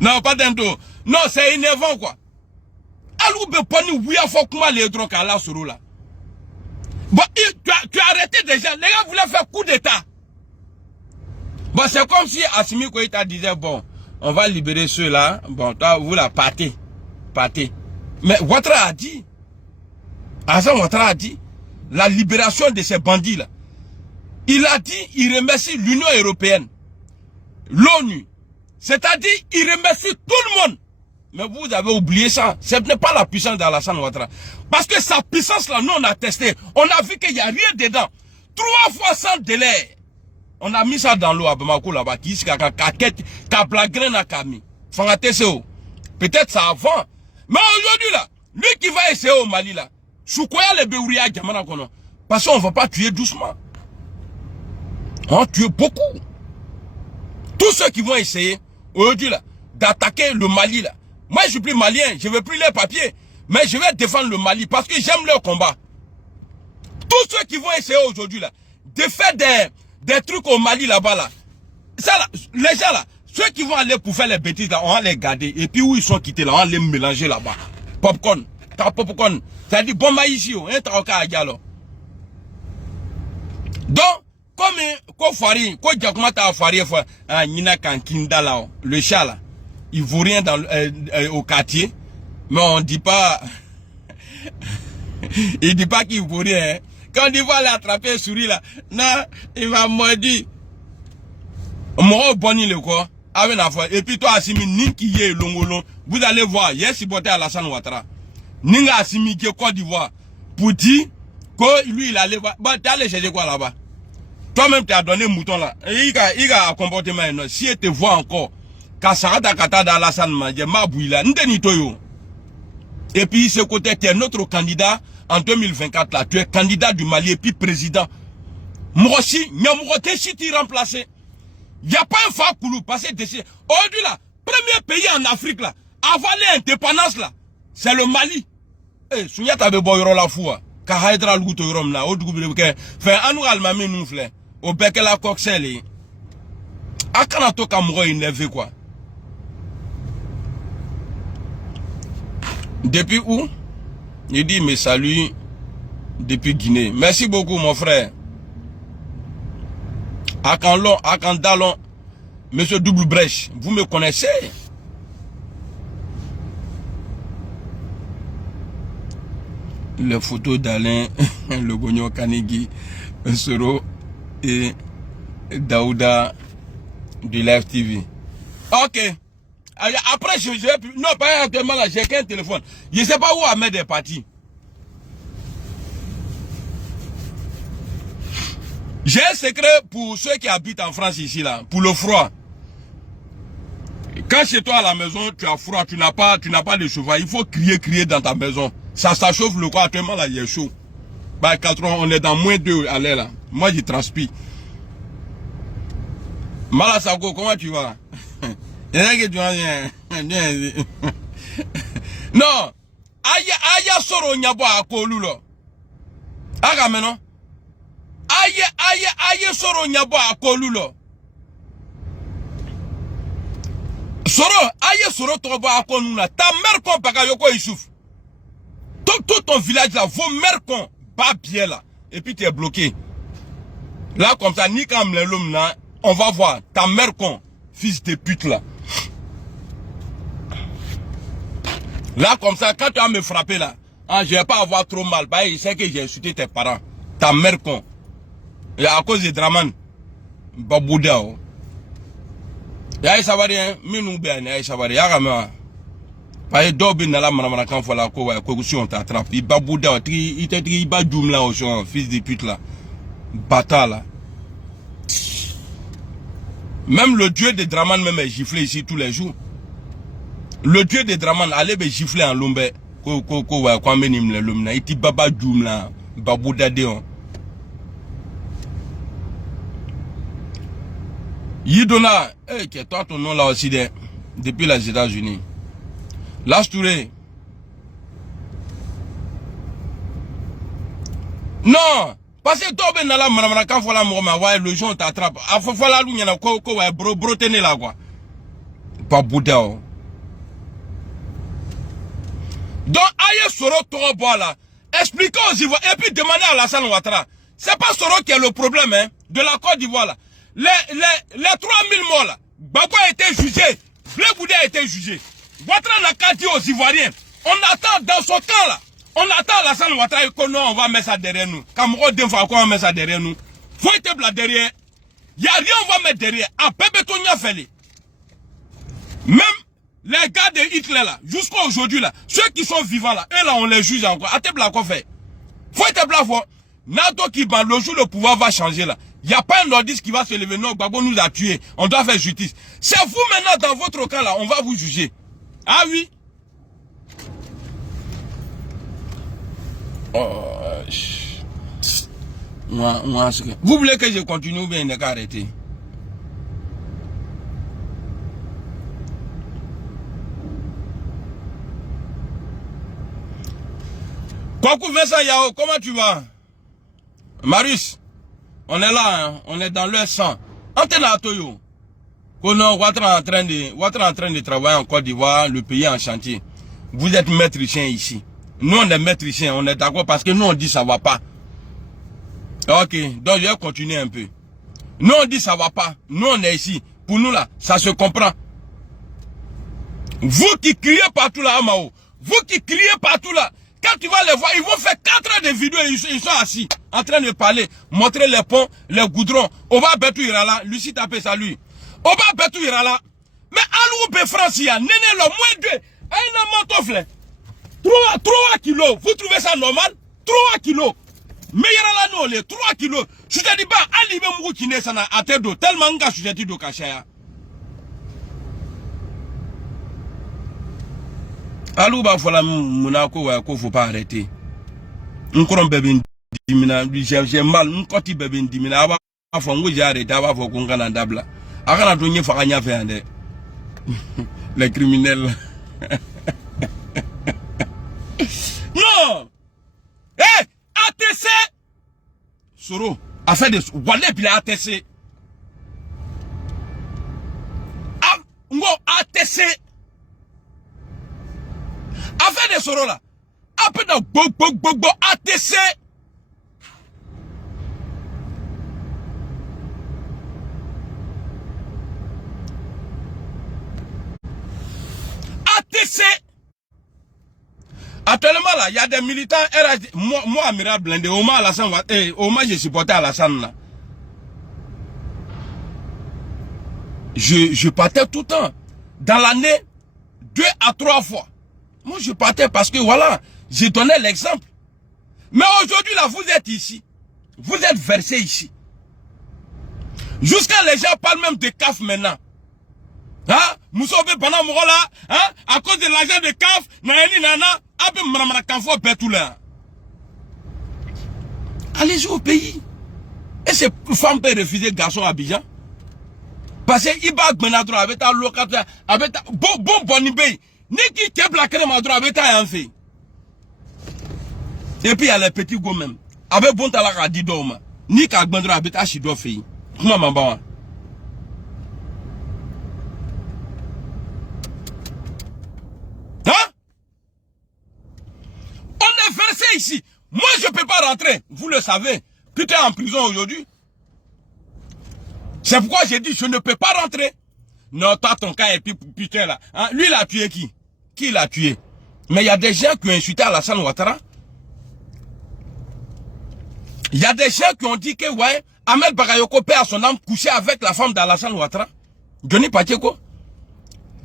Non, pas d'un tout. Non, c'est énervant quoi. Alou be poni ouya faut comment les drogues à la soro là. Bon, tu as arrêté déjà. Les gars voulaient faire coup d'état. Bon, c'est comme si Assimi Goïta disait, bon, on va libérer ceux-là. Bon, toi, vous la partez. Mais Ouattara a dit, Hassan Ouattara a dit, la libération de ces bandits-là. Il a dit, il remercie l'Union européenne, l'ONU. C'est-à-dire, il remercie tout le monde. Mais vous avez oublié ça. Ce n'est pas la puissance d'Alassane Ouattara. Parce que sa puissance-là, nous, on a testé. On a vu qu'il n'y a rien dedans. 3 fois sans délai. On a mis ça dans l'eau à Bamako là-bas, qui a blagré na kami. Peut-être ça avant. Mais aujourd'hui là, lui qui va essayer au Mali là, Soukoya le Béouria Djamana Kono. Parce qu'on ne va pas tuer doucement. On tue beaucoup. Tous ceux qui vont essayer, aujourd'hui là, d'attaquer le Mali là. Moi je suis plus malien, je ne veux plus les papiers. Mais je vais défendre le Mali parce que j'aime leur combat. Tous ceux qui vont essayer aujourd'hui là, de faire des trucs au Mali là-bas là. Ça là, les gens là, ceux qui vont aller pour faire les bêtises là, on va les garder. Et puis où ils sont quittés là, on va les mélanger là-bas. Popcorn. Popcorn. Ça dit bon maïs ici, hein, t'as encore à dialogue. Donc, comme qu'on farie, qu'on diakuma ta farie, nina kankinda là, le chat là, il vaut rien dans au quartier, mais on dit pas, il dit pas qu'il vaut rien. Hein. Quand il va l'attraper souris là, non, il va maudire. Moi, boni le quoi, avec la foi. Et puis toi, Assimi, Ninki Ye Longolon, vous allez voir, yes, il botait Alassane Ouattara. Ninga Assimi qui est Côte d'Ivoire, pour dire que lui, il allait voir. Bah, t'es allé chercher quoi là-bas? Toi-même, tu as donné mouton là. Il a un comportement énorme. Si il te voit encore, Kasarata Kata d'Alassane Madje, Mabouila, Ndeni Toyo. Et puis, ce côté, tu es notre candidat en 2024 là. Tu es candidat du Mali et puis président. Moi aussi, Nyamourote, si tu remplacé. Il n'y a pas un Fakoulou passé dessus. Aujourd'hui là, premier pays en Afrique là, avant l'indépendance là, c'est le Mali. Eh, souviens t'avais boyro la foua. Ka Hydra l'outo rom là, au double que, fait anou almami nous flé, au bec la coxelle. Akanato kamro énervé quoi. Depuis où? Il dit mes saluts depuis Guinée. Merci beaucoup mon frère. Akandalon, monsieur Double Brèche, vous me connaissez? Les photos d'Alain, le Gognon Kanigi, Soro et Daouda de Live TV. Ok. Après, je vais plus. Non, pas actuellement là, j'ai qu'un téléphone. Je ne sais pas où Ahmed est parti. J'ai un secret pour ceux qui habitent en France ici là, pour le froid. Quand chez toi à la maison, tu as froid, tu n'as pas de chauffage, il faut crier dans ta maison. Ça chauffe le quoi, actuellement là, il est chaud. Bah, 4 ans, on est dans -2 à l'air là. Moi, je transpire. Malasako, comment tu vas? Non. Aya soro nyabo akolulo. Aga meno. Aye soro nyabo akolulo. Soro, aye soro tobo akolula. Ta mère kon baka yoko Issouf. Tout ton village là, vos mères kon pas bien là. Et puis tu es bloqué. Là, comme ça, ni comme l'homme là, on va voir. Ta mère con, fils de pute là. Là, comme ça, quand tu vas me frapper là, hein, je vais pas avoir trop mal. Bah, il sait que j'ai insulté tes parents. Ta mère con. Et à cause de Draman. Babouda. Y'a savary, hein, minou bien, y'a savary, y'a gamin. Parce que d'où bien là, madame, quand faut la corruption t'attrape. Il babouda, il bat doum là, au champ, fils de pute là. Bâtard là. Même le dieu de Draman même est giflé ici tous les jours. Le dieu de Draman allait me gifler en lombe. Quoi menim le lomna. Il dit baba doum là. Babouda déon. Yidona, eh, toi ton nom là aussi depuis les États-Unis. Lâche Touré. Non, parce que toi ben là madame quand faut la mort ouais le jour t'attrape. A faut la lune na ko ouais bro tenez là quoi. Pas bouda. Donc aïe Soro toi là. Expliquez aux Ivoiriens et puis demandez à Alassane Ouattara. C'est pas Soro qui est le problème hein, de la Côte d'Ivoire là. Les 3000 morts là, Bako a été jugé, Blé Boudé a été jugé. Ouattara n'a qu'à dire aux Ivoiriens, on attend dans ce camp là, on attend Alassane Ouattara et qu'on on va mettre ça derrière nous. Comme on dit, on va mettre ça derrière nous. Faut être là derrière. Il n'y a rien on va mettre derrière. À Pébetonia Félé. Même les gars de Hitler là, jusqu'à aujourd'hui là, ceux qui sont vivants là, eux là on les juge encore. À Tébla quoi fait? Faut être là fort. Nato qui bat le jour le pouvoir va changer là. Il n'y a pas un nordiste qui va se lever. Non, Gbagbo nous a tués. On doit faire justice. C'est vous maintenant dans votre camp là. On va vous juger. Ah oui. Vous voulez que je continue ou bien il n'est qu'à arrêter? Kwaku Vincent Yao, comment tu vas? Marius, on est là, hein? On est dans le sang. Antenne à Toyo. Ouattara en train de travailler en Côte d'Ivoire, le pays en chantier. Vous êtes maître chien ici. Nous on est maître chien, on est d'accord parce que nous on dit ça va pas. Ok, donc je vais continuer un peu. Nous on dit ça va pas. Nous on est ici. Pour nous là, ça se comprend. Vous qui criez partout là, Amao. Vous qui criez partout là. Quand tu vas les voir, ils vont faire 4 heures de vidéo, ils sont assis, en train de parler, montrer les ponts, les goudrons. Oba Betou Irala, Lucie tapé ça lui. Oba Betou Irala. Mais Alou Be Francia, Néné le moins de, un mantofle. 3 kilos, vous trouvez ça normal? 3 kilos. Mais Irala non, les 3 kilos. Je te dis pas, Ali Bemou qui n'est ça à tête d'eau, tellement que je te dis de Kachaya. Alou ba fola Monaco wa ko faut pas arrêter. Nkoron bébé dimina, j'ai mal, nkoti bébé dimina aba fo ngo jare daba fo ko ngana dabla. Akana to nye fa nya fe ande. Les criminels. Non. Eh, ATC Soro a fait des walé bi ATC. Ah, ngo ATC affaire de Soro là, après de Bo ATC. ATC. Actuellement là, il y a des militants RHD. Moi, Amiral Blindé, Omar Alassane, Omar j'ai supporté Alassane là. Je partais tout le temps. Dans l'année, 2 à 3 fois. Moi, je partais parce que voilà, j'ai donné l'exemple. Mais aujourd'hui, là, vous êtes ici. Vous êtes versés ici. Jusqu'à les gens parlent même de CAF maintenant. Hein? Moussoube Banamorola, hein? À cause de l'argent de CAF, Naeni Nana, Abe Mramara Kanfo Betoula. Allez-y au pays. Et ces femmes peuvent refuser garçon à Abidjan. Parce que Iba Benadro avec ta locataire, avec ta bon bonibé. Niki te blaquer ma droite avec ta fait. Et puis il y a les petits go même. Avec bon talaka di doma. Ni ka gbandro avec ta chido fait. Comment mamba? Hein? On est versé ici. Moi, je ne peux pas rentrer. Vous le savez. Putain, en prison aujourd'hui. C'est pourquoi j'ai dit, je ne peux pas rentrer. Non, toi, ton cas est putain là. Hein? Lui, il a tué qui? Qui l'a tué? Mais il y a des gens qui ont insulté Alassane Ouattara. Il y a des gens qui ont dit que, ouais, Ahmed Bagayoko perd son âme couché avec la femme d'Alassane Ouattara. Johnny Pacheco.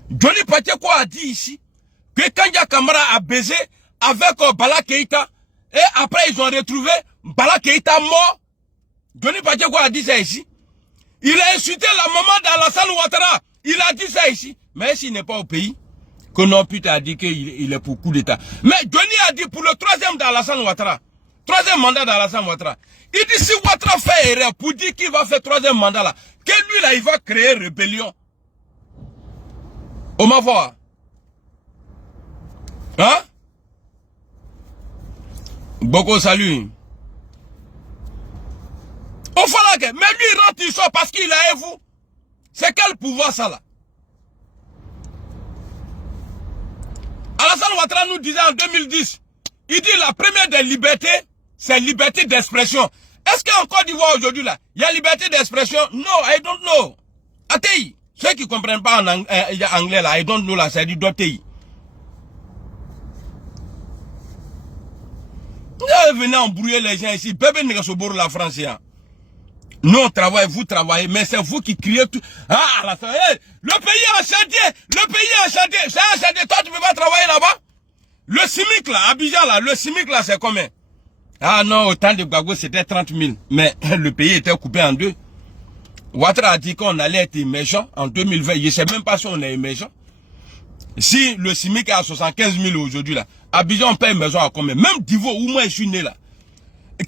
Johnny Pacheco a dit ici que Kanja Kamara a baisé avec Bala Keïta. Et après, ils ont retrouvé Bala Keïta mort. Johnny Pacheco a dit ça ici. Il a insulté la maman d'Alassane Ouattara. Il a dit ça ici. Mais s'il n'est pas au pays, que non, putain a dit qu'il est pour coup d'État. Mais Johnny a dit pour le troisième d'Alassane Ouattara. Troisième mandat d'Alassane Ouattara. Il dit si Ouattara fait erreur pour dire qu'il va faire troisième mandat là, que lui là, il va créer rébellion. On va voir. Hein? Beaucoup salut. Au fond là, mais lui il rentre, il sort parce qu'il a vous. C'est quel pouvoir ça là? Alassane Ouattara nous disait en 2010, il dit la première des libertés, c'est liberté d'expression. Est-ce qu'en Côte d'Ivoire aujourd'hui là, il y a liberté d'expression? No, I don't know. Atei. Ceux qui ne comprennent pas en anglais là, I don't know là, ça dit d'Otei. Venez embrouiller les gens ici. Bébé n'est pas la France. Hein. Nous on travaille, vous travaillez, mais c'est vous qui criez tout. Ah, la hey, le pays est en chantier, le pays est en chantier. C'est un chantier, toi tu ne peux pas travailler là-bas? Le CIMIC là, Abidjan là, le CIMIC là c'est combien? Ah non, au temps de Gbagbo c'était 30 000. Mais le pays était coupé en deux. Ouattara a dit qu'on allait être émergent en 2020. Je ne sais même pas si on est émergent. Si le CIMIC est à 75 000 aujourd'hui là, Abidjan on paye émergent à combien? Même Divo où moi je suis né là,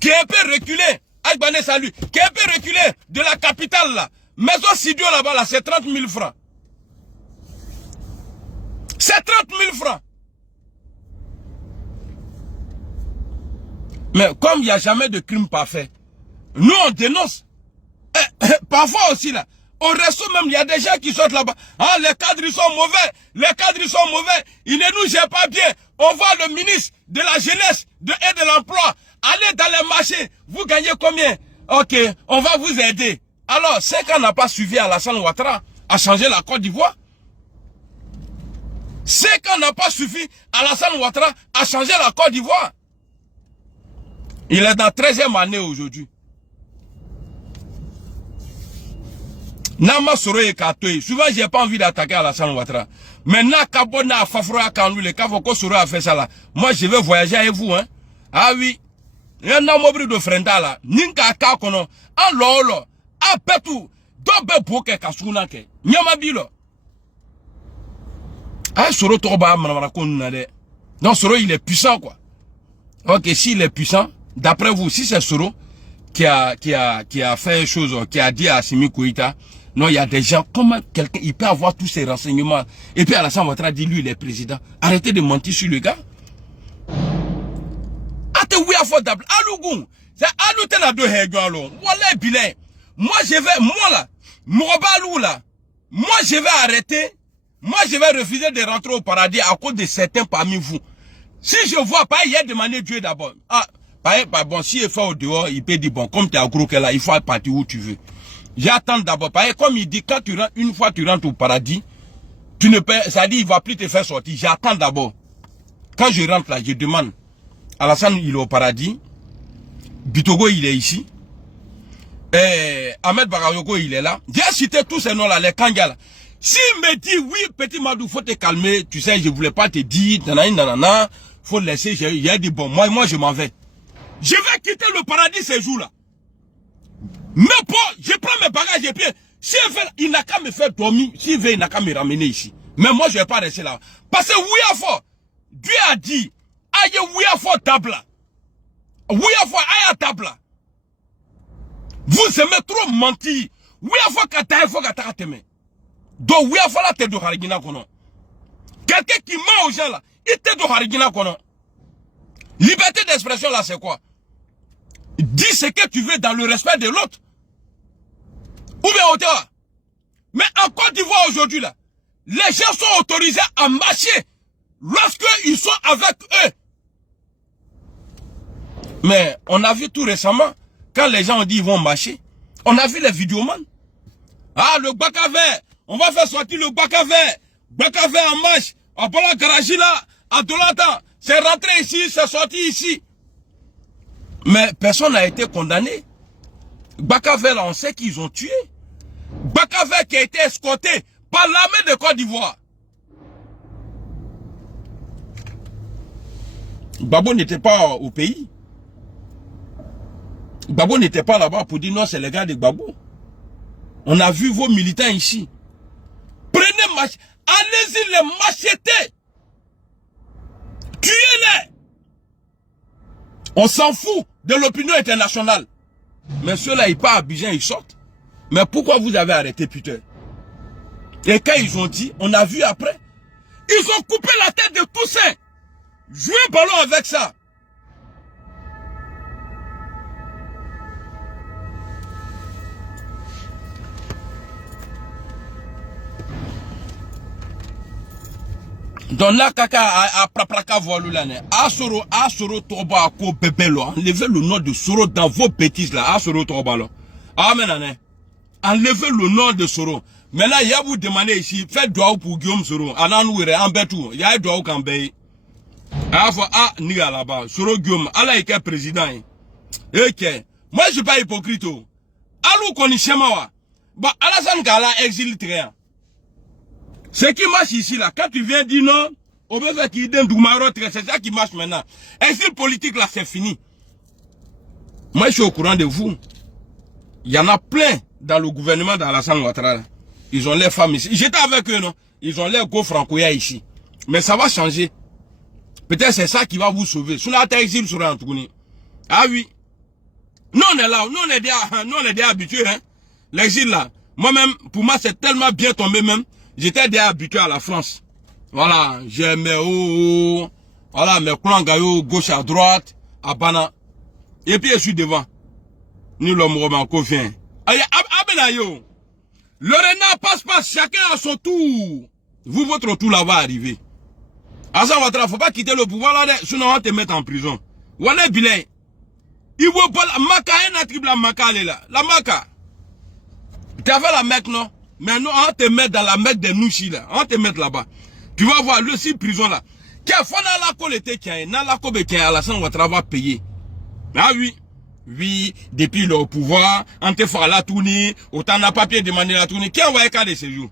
qui est un peu reculé. Aïbane salut, qui est un peu reculé de la capitale là. Maison Sidio là-bas là, c'est 30 000 francs. C'est 30 000 francs. Mais comme il n'y a jamais de crime parfait, nous on dénonce. Parfois aussi là, au resto même, il y a des gens qui sortent là-bas. Ah, les cadres ils sont mauvais, les cadres ils sont mauvais, ils ne nous gèrent pas bien. On voit le ministre de la jeunesse et de l'emploi. Allez dans les marchés, vous gagnez combien? Ok, on va vous aider. Alors, 5 ans n'a pas suivi Alassane Ouattara à changer la Côte d'Ivoire. 5 ans n'a pas suffi Alassane Ouattara à changer la Côte d'Ivoire. Il est dans 13e année aujourd'hui. Nama Soro et Katoy. Souvent, j'ai pas envie d'attaquer Alassane Ouattara. Maintenant, Kabona a Fafroa Kandoule, Kavoko Soro a fait ça là. Moi, je vais voyager avec vous, hein. Ah oui. Il y a un homme de Frenda là. Ninka Kakono. En lolo. En petou. Dobe boke kasuna ke. Nyama bilo. Ah, Soro Toba Manamakon Nade. Non, Soro, il est puissant, quoi. Ok, s'il est puissant, d'après vous, si c'est Soro qui a fait chose, qui a dit à Assimi Goïta, non, il y a des gens, comment quelqu'un, il peut avoir tous ces renseignements. Et puis Alassane Ouattara dit, lui, il est président. Arrêtez de mentir sur le gars. Oui, affordable. Alougoun. C'est Alouté na deux hégalo. Voilà, bilan. Moi, je vais, moi là, Mourobalou là, moi, je vais arrêter. Moi, je vais refuser de rentrer au paradis à cause de certains parmi vous. Si je vois pas, il y a demandé Dieu d'abord. Ah, bon, si il fait au dehors, il peut dire, bon, comme tu es gros que là, il faut partir où tu veux. J'attends d'abord. Comme il dit, quand tu rentres, une fois tu rentres au paradis, tu ne peux, ça dit, il va plus te faire sortir. J'attends d'abord. Quand je rentre là, je demande. Alassane, il est au paradis. Bitogo, il est ici. Ahmed Bagayoko, il est là. J'ai cité tous ces noms-là, les Kangas. S'il me dit, oui, petit Madou, faut te calmer. Tu sais, je voulais pas te dire, nanana, faut laisser. J'ai dit, bon, moi, je m'en vais. Je vais quitter le paradis ces jours-là. Mais bon, je prends mes bagages et puis, s'il veut, il n'a qu'à me faire dormir. S'il veut, il n'a qu'à me ramener ici. Mais moi, je vais pas rester là. Parce que, oui, à fort, Dieu a dit, aïe, oui, à fort, table. Oui, à fort, aïe, à table. Vous aimez trop mentir. Oui, à fort, kata, faut kata, teme. Donc, oui, à fort, là, t'es de harigina kono. Quelqu'un qui ment aux gens, là, il t'est de harigina kono. Liberté d'expression, là, c'est quoi? Dis ce que tu veux dans le respect de l'autre. Ou bien, au terrain. Mais en Côte d'Ivoire, aujourd'hui, là, les gens sont autorisés à marcher lorsqu'ils sont avec eux. Mais on a vu tout récemment, quand les gens ont dit ils vont marcher, on a vu les vidéomans. Ah, le Gbaka vert, on va faire sortir le Gbaka vert. Gbaka vert en marche. À Bola Garagila, à Dolata, c'est rentré ici, c'est sorti ici. Mais personne n'a été condamné. Gbaka vert, là, on sait qu'ils ont tué. Gbaka vert qui a été escorté par l'armée de Côte d'Ivoire. Gbagbo n'était pas au pays. Gbagbo n'était pas là-bas pour dire non, c'est les gars de Gbagbo. On a vu vos militants ici. Prenez machete, allez-y les macheter. Tuez-les. On s'en fout de l'opinion internationale. Mais ceux-là, ils partent à Abidjan, ils sortent. Mais pourquoi vous avez arrêté Peter? Et quand ils ont dit, on a vu après, ils ont coupé la tête de Toussaint. Jouez ballon avec ça. Donc là, kaka a prapraka voilou là, asoro toba ako bebelo, enlevez le nom de Soro dans vos bêtises là, asoro toba là. Amen, enlevez le nom de Soro. Mais là, il y a vous demander ici, faites doigt pour Guillaume Soro, ananou en betou, il y a doigt quand bay. Ni là-bas, Soro Guillaume, Allah est président. Ok, moi je suis pas hypocrite. Alou koni chemawa, bah Alassane Gala exil très. Ce qui marche ici là, quand tu viens dire non, on veut faire qu'il donne du maroc, c'est ça qui marche maintenant. Exil politique là, c'est fini. Moi je suis au courant de vous. Il y en a plein dans le gouvernement d'Alassane Ouattara. Ils ont les femmes ici. J'étais avec eux, non? Ils ont les go francoya ici. Mais ça va changer. Peut-être c'est ça qui va vous sauver. Sinon, à exil sur un tourné. Ah oui. Nous on est là, nous on est déjà habitués, hein. L'exil là. Moi-même, pour moi, c'est tellement bien tombé même. J'étais déjà habitué à la France. Voilà, j'ai mes voilà, mes plans gauche à droite, à Bana. Et puis je suis devant. Ni l'homme romain vient. Aïe, abenayo. Le renard passe, chacun à son tour. Vous, votre tour là va arriver. Alassane Ouattara, faut pas quitter le pouvoir là, sinon on va te mettre en prison. Voilà bilan. Il faut pas la Maka, un triple la Maka, elle est là. La Maka. Tu as fait la Mecque, non? Mais nous, on va te mettre dans la Mecque des Nouchi, là. On va te mettre là-bas. Tu vas voir le 6 prison, là. Quelle fois dans la colle était qu'il y a, dans la colle qu'il y a, Alassane Ouattara va payer. Ah oui. Oui, depuis le pouvoir, on te fait la tournée, autant n'a papier demandé la tournée. Qui envoie un cas de séjour?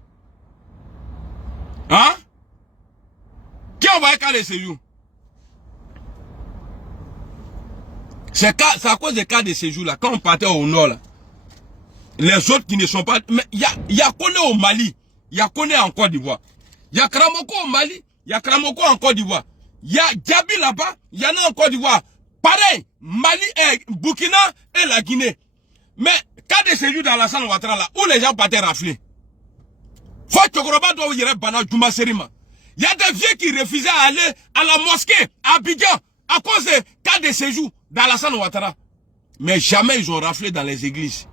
Hein? Qui envoie un cas de séjour? C'est à cause des cas de séjour, là. Quand on partait au nord, là. Les autres qui ne sont pas... Mais il y a Koné au Mali. Il y a Koné en Côte d'Ivoire. Il y a Kramoko au Mali. Il y a Kramoko en Côte d'Ivoire. Il y a Djabi là-bas. Il y en a en Côte d'Ivoire. Pareil, Mali et Burkina et la Guinée. Mais cas de séjour dans Alassane Ouattara là, où les gens partaient rafler. Faut que Tchokoroba doit y Bana Djouma Serima. Il y a des vieux qui refusaient à aller à la mosquée, à Abidjan, à cause de cas de séjour dans Alassane Ouattara. Mais jamais ils ont raflé dans les églises.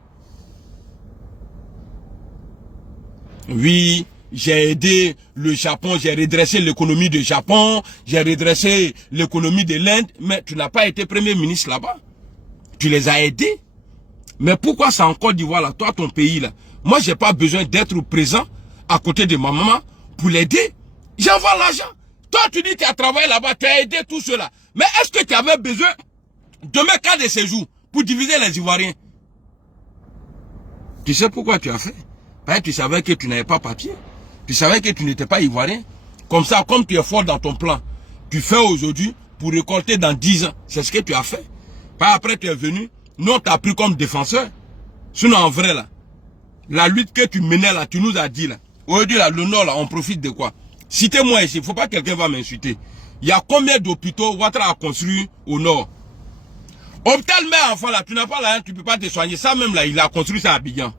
Oui, j'ai aidé le Japon, j'ai redressé l'économie du Japon, j'ai redressé l'économie de l'Inde, mais tu n'as pas été premier ministre là-bas. Tu les as aidés. Mais pourquoi c'est en Côte d'Ivoire là, toi ton pays là? Moi j'ai pas besoin d'être présent à côté de ma maman pour l'aider. J'envoie l'argent. Toi tu dis que tu as travaillé là-bas, tu as aidé tout cela. Mais est-ce que tu avais besoin de mes cas de séjour pour diviser les Ivoiriens? Tu sais pourquoi tu as fait? Tu savais que tu n'avais pas papier. Tu savais que tu n'étais pas ivoirien. Comme ça, comme tu es fort dans ton plan, tu fais aujourd'hui pour récolter dans 10 ans. C'est ce que tu as fait. Après, tu es venu. Nous, on t'a pris comme défenseur. Sinon, en vrai, là, la lutte que tu menais là, tu nous as dit là. Aujourd'hui, là, le Nord, là, on profite de quoi? Citez-moi ici. Il ne faut pas que quelqu'un va m'insulter. Il y a combien d'hôpitaux Ouattara a construit au Nord? Hôpital mère enfant, là, tu n'as pas là, hein, tu ne peux pas te soigner. Ça même, là, il a construit ça à Abidjan.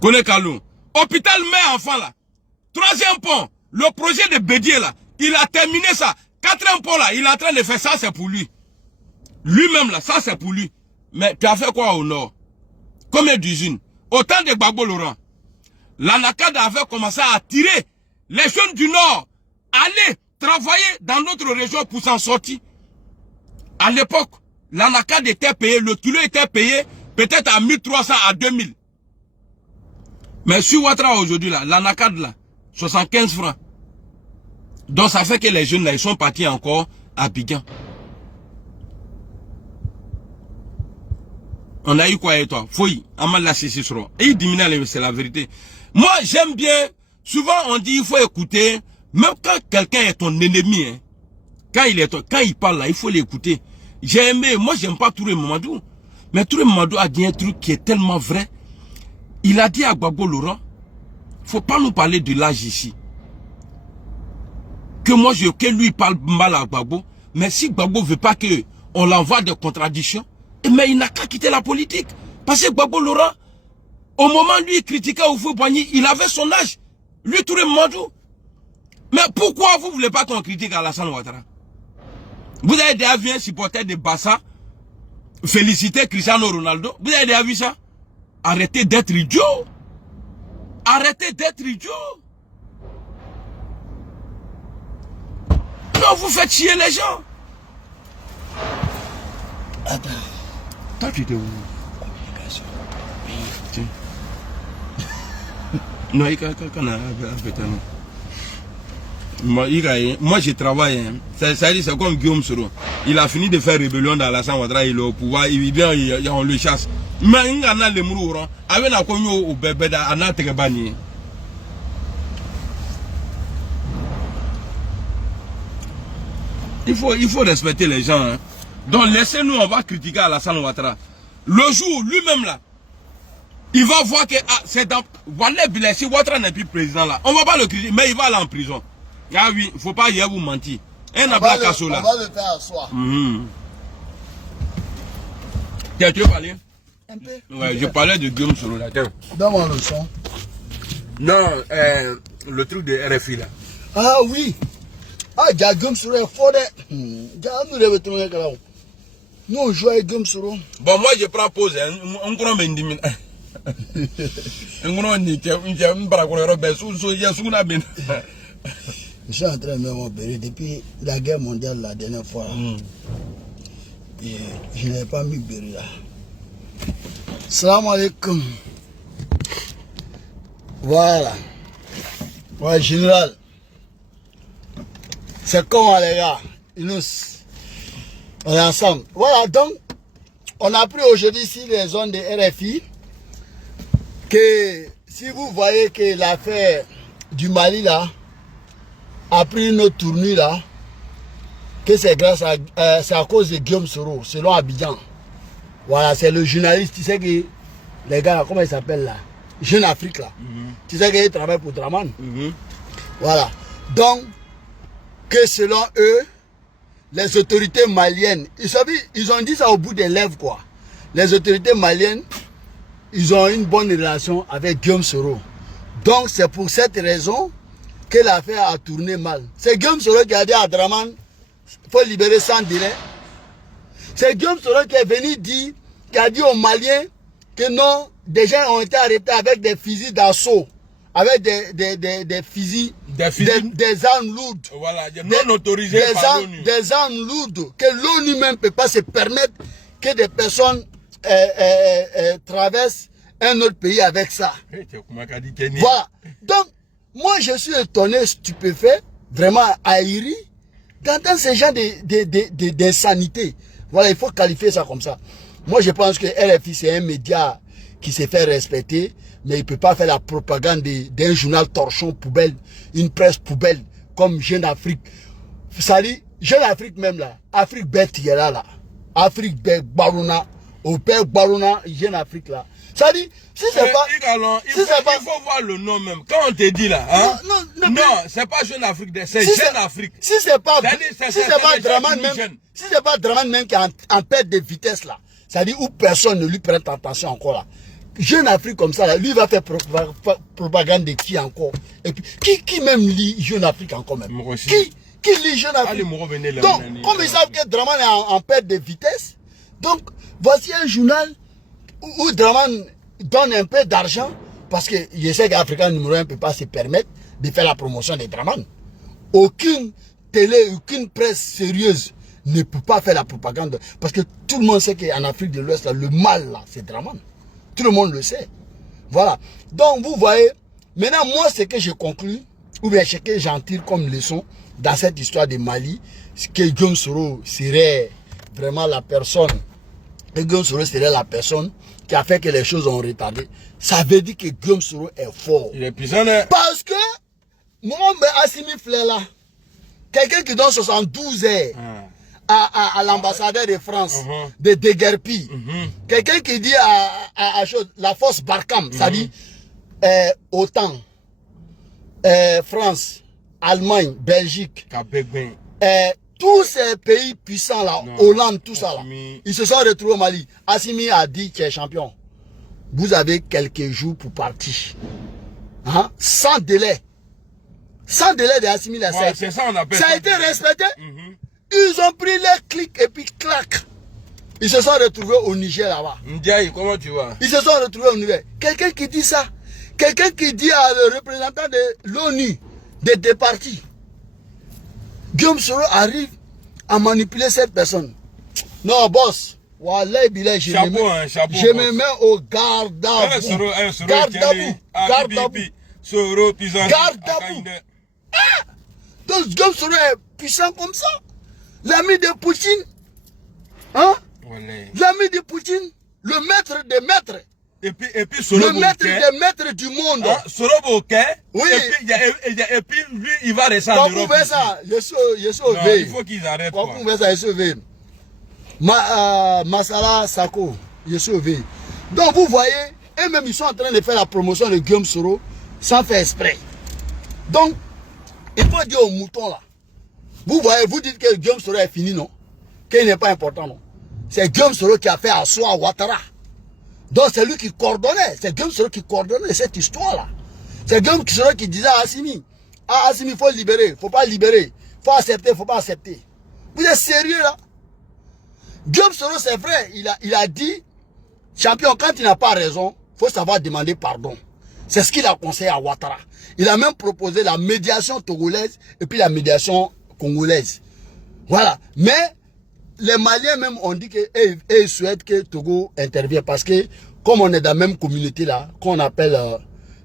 Koné Kalou. Hôpital mère enfant là. 3e pont. Le projet de Bédier là. Il a terminé ça. 4e pont là. Il est en train de faire ça, c'est pour lui. Lui-même là, ça c'est pour lui. Mais tu as fait quoi au nord? Combien d'usines? Autant de Gbagbo Laurent. L'Anakada avait commencé à tirer les jeunes du nord. Aller travailler dans notre région pour s'en sortir. À l'époque, l'anacade était payé, le kilo était payé peut-être à 1300 à 2000. Mais sur Ouattara aujourd'hui, là, l'anacade là, 75 francs. Donc ça fait que les jeunes là, ils sont partis encore à Abidjan. On a eu quoi et toi? Fouille, Amal la Cicero. Et il diminue, c'est la vérité. Moi, j'aime bien, souvent on dit il faut écouter, même quand quelqu'un est ton ennemi, hein, quand il parle là, il faut l'écouter. J'ai aimé, moi j'aime pas Touré Mamadou, mais Touré Mamadou a dit un truc qui est tellement vrai. Il a dit à Gbagbo Laurent, faut pas nous parler de l'âge ici. Que lui parle mal à Gbagbo, mais si Gbagbo veut pas que on l'envoie des contradictions, mais il n'a qu'à quitter la politique. Parce que Gbagbo Laurent, au moment lui il critiquait Houphouët-Boigny, il avait son âge. Lui Touré Mamadou. Mais pourquoi vous voulez pas qu'on critique Alassane Ouattara? Vous avez déjà vu un supporter de Bassa féliciter Cristiano Ronaldo? Vous avez déjà vu ça? Arrêtez d'être idiot. Arrêtez d'être idiot. Non, vous faites chier les gens. Attends. Toi, tu étais où? Tiens. Non, il y a moi, je travaille. Hein. C'est comme Guillaume Soro. Il a fini de faire rébellion dans Alassane Ouattara, il est au pouvoir, il vient, on le chasse. Mais il y a les mourants. Avec la connu au bébé, on a été banni. Il faut respecter les gens. Hein. Donc laissez-nous, on va critiquer Alassane Ouattara. Le jour, lui-même là, il va voir que c'est dans Wallet Bilal, si Ouattara n'est plus président là, on va pas le critiquer, mais il va aller en prison. Ah oui, il ne faut pas y vous mentir. On va le faire à soi. Tu veux parler? Un peu. Ouais, je parlais de Guillaume Soro là. Donne-moi le son. Non, le truc de RFI là. Ah oui. Ah, Guillaume Soro est fort. Nous, on joue avec Guillaume Soro. Bon, moi je prends pause. On croit me dire. Je suis en train de m'opérer depuis la guerre mondiale la dernière fois. Et je n'ai pas mis Béry là. Salam alaikum. Voilà. Ouais, général. C'est comment les gars? On est ensemble. Voilà, donc, on a pris aujourd'hui ici les zones de RFI. Que si vous voyez que l'affaire du Mali là a pris une autre tournure là, que c'est grâce à c'est à cause de Guillaume Soro, selon Abidjan. Voilà, c'est le journaliste, tu sais que les gars, comment il s'appelle là? Jeune Afrique là. Tu sais qu'il travaille pour Draman. Voilà. Donc, que selon eux, les autorités maliennes, ils ont dit ça au bout des lèvres quoi. Les autorités maliennes, ils ont une bonne relation avec Guillaume Soro. Donc c'est pour cette raison que l'affaire a tourné mal. C'est Guillaume Soro qui a dit à Draman, il faut libérer sans délai. C'est Guillaume Soro qui est venu dire, qui a dit aux Maliens que non, des gens ont été arrêtés avec des fusils d'assaut, avec des fusils, des armes lourdes. Voilà, non autorisées par l'ONU. Des armes lourdes que l'ONU même ne peut pas se permettre que des personnes traversent un autre pays avec ça. Voilà. Donc, moi je suis étonné, stupéfait, vraiment ahuri, d'entendre ces gens d'insanité. Voilà, il faut qualifier ça comme ça. Moi je pense que RFI c'est un média qui se fait respecter, mais il ne peut pas faire la propagande d'un journal torchon poubelle, une presse poubelle, comme Jeune Afrique. Ça dit, Jeune Afrique même là, Afrique bête qui est là, Afrique bête Barouna, au père Barouna, Jeune Afrique là. Ça dit, si c'est pas... il faut voir le nom même. Quand on te dit là, hein? Non, c'est pas Jeune Afrique, c'est Jeune Afrique. Si c'est pas Draman même, si c'est pas Draman même qui est en perte de vitesse là, ça dit où personne ne lui prête attention encore là. Jeune Afrique comme ça, là, lui va faire propagande de qui encore? Et puis, qui même lit Jeune Afrique encore même? Qui lit Jeune Afrique? Donc, comme ils savent que Draman est en perte de vitesse, donc, voici un journal où Draman donne un peu d'argent, parce que je sais qu'Africa numéro 1 ne peut pas se permettre de faire la promotion de Draman. Aucune télé, aucune presse sérieuse ne peut pas faire la propagande. Parce que tout le monde sait qu'en Afrique de l'Ouest, le mal, là, c'est Dramane. Tout le monde le sait. Voilà. Donc, vous voyez, maintenant, moi, ce que je conclus, ou bien ce que j'en tire comme leçon dans cette histoire de Mali, c'est que Guillaume Soro serait vraiment la personne, que Guillaume Soro serait la personne qui a fait que les choses ont retardé. Ça veut dire que Guillaume Soro est fort. Il est puissant, hein? Parce que, Mohamed Assimi Flela, quelqu'un qui donne 72 heures à l'ambassadeur de France, de Deguerpi, quelqu'un qui dit à la force Barkhane, ça dit OTAN, France, Allemagne, Belgique, tous ces pays puissants là, Hollande, tout ça là, ils se sont retrouvés au Mali. Assimi a dit qu'il est champion. Vous avez quelques jours pour partir. Hein? Sans délai. Sans délai de Assimi là, Ouais, ça a été respecté. Ils ont pris les clics et puis clac. Ils se sont retrouvés au Niger là-bas. Ndiaye, comment tu vas? Ils se sont retrouvés au Niger. Quelqu'un qui dit ça, quelqu'un qui dit à le représentant de l'ONU de départir, Guillaume Soro arrive à manipuler cette personne. Non, boss. Wallahi bilay, je me mets au garde à vous. Garde à vous. Garde à vous. Garde à vous. Donc Guillaume Soro est puissant comme ça. L'ami de Poutine. Hein? L'ami de Poutine. Le maître des maîtres. Et puis le maître des maîtres du monde. Soro ok. Oui. Et puis lui, il va descendre. Quand vous faites ça, je suis il faut qu'ils arrêtent. Quand vous faites ça, je suis Masala Sako, je suis. Donc vous voyez, eux-mêmes ils sont en train de faire la promotion de Guillaume Soro sans faire exprès. Donc, il faut dire aux moutons là. Vous voyez, vous dites que Guillaume Soro est fini, non? Qu'il n'est pas important, non? C'est Guillaume Soro qui a fait asseoir Ouattara. Donc c'est lui qui coordonnait. C'est Guillaume Soro qui coordonnait cette histoire-là. C'est Guillaume Soro qui disait à Assimi, ah Assimi, il faut libérer, il ne faut pas libérer. Il faut accepter, il ne faut pas accepter. Vous êtes sérieux là? Guillaume Soro, c'est vrai, il a dit, champion, quand il n'a pas raison, il faut savoir demander pardon. C'est ce qu'il a conseillé à Ouattara. Il a même proposé la médiation togolaise et puis la médiation congolaise. Voilà. Mais les Maliens même ont dit qu'ils souhaitent que Togo intervienne parce que comme on est dans la même communauté là, qu'on appelle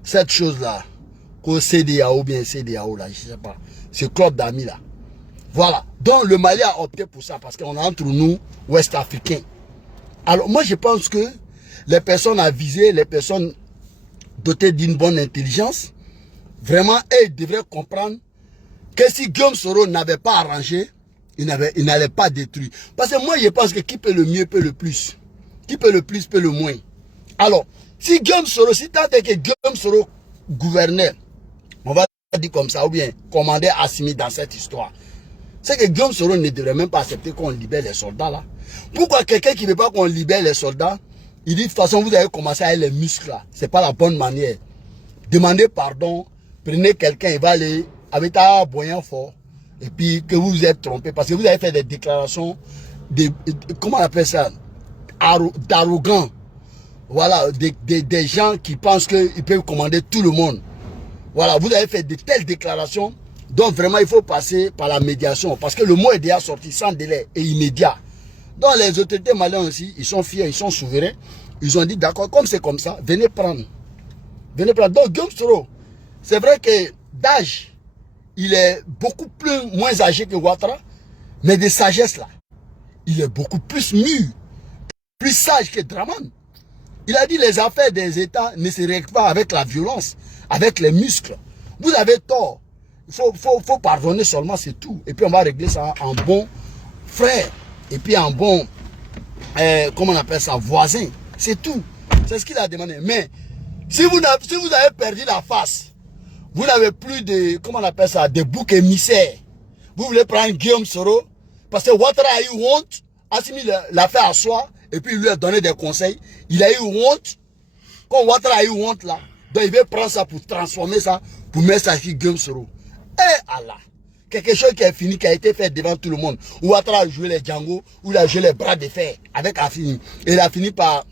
cette chose là, CDAO ou bien CDAO là, je sais pas, ce club d'amis là. Voilà. Donc le Mali a opté pour ça parce qu'on est entre nous, Ouest-Africains. Alors moi je pense que les personnes à viser, les personnes dotées d'une bonne intelligence, vraiment, elles devraient comprendre que si Guillaume Soro n'avait pas arrangé, il n'allait pas détruire. Parce que moi je pense que qui peut le mieux peut le plus. Qui peut le plus peut le moins. Alors, si Guillaume Soro, si tant est que Guillaume Soro gouvernait, on va dire comme ça, ou bien commandait Assimi dans cette histoire, c'est que Guillaume Soro ne devrait même pas accepter qu'on libère les soldats là. Pourquoi quelqu'un qui ne veut pas qu'on libère les soldats, il dit de toute façon vous avez commencé avec les muscles là. C'est pas la bonne manière. Demandez pardon, prenez quelqu'un, il va aller avec un boyant fort. Et puis que vous vous êtes trompé parce que vous avez fait des déclarations comment on appelle ça, d'arrogants. Voilà, des gens qui pensent qu'ils peuvent commander tout le monde. Voilà, vous avez fait de telles déclarations. Donc vraiment, il faut passer par la médiation. Parce que le mot est déjà sorti sans délai et immédiat. Donc les autorités maliennes aussi, ils sont fiers, ils sont souverains. Ils ont dit, d'accord, comme c'est comme ça, venez prendre. Venez prendre. Donc Guillaume Soro, c'est vrai que d'âge, il est beaucoup moins âgé que Ouattara. Mais de sagesse là, il est beaucoup plus mûr, plus sage que Dramane. Il a dit les affaires des États ne se règlent pas avec la violence, avec les muscles. Vous avez tort. Il faut pardonner seulement, c'est tout. Et puis on va régler ça en bon frère. Et puis en bon, comment on appelle ça, voisin. C'est tout. C'est ce qu'il a demandé. Mais si vous avez perdu la face, vous n'avez plus de, comment on appelle ça, des boucs émissaires. Vous voulez prendre Guillaume Soro, parce que Ouattara a eu honte, Assimi l'a fait asseoir, et puis il lui a donné des conseils. Il a eu honte. Quand Ouattara a eu honte là, donc il veut prendre ça pour transformer ça, pour mettre ça sur Guillaume Soro. Eh Allah! Quelque chose qui est fini, qui a été fait devant tout le monde. Ouattara a joué les Django, ou il a joué les bras de fer avec Assimi. Et il a fini par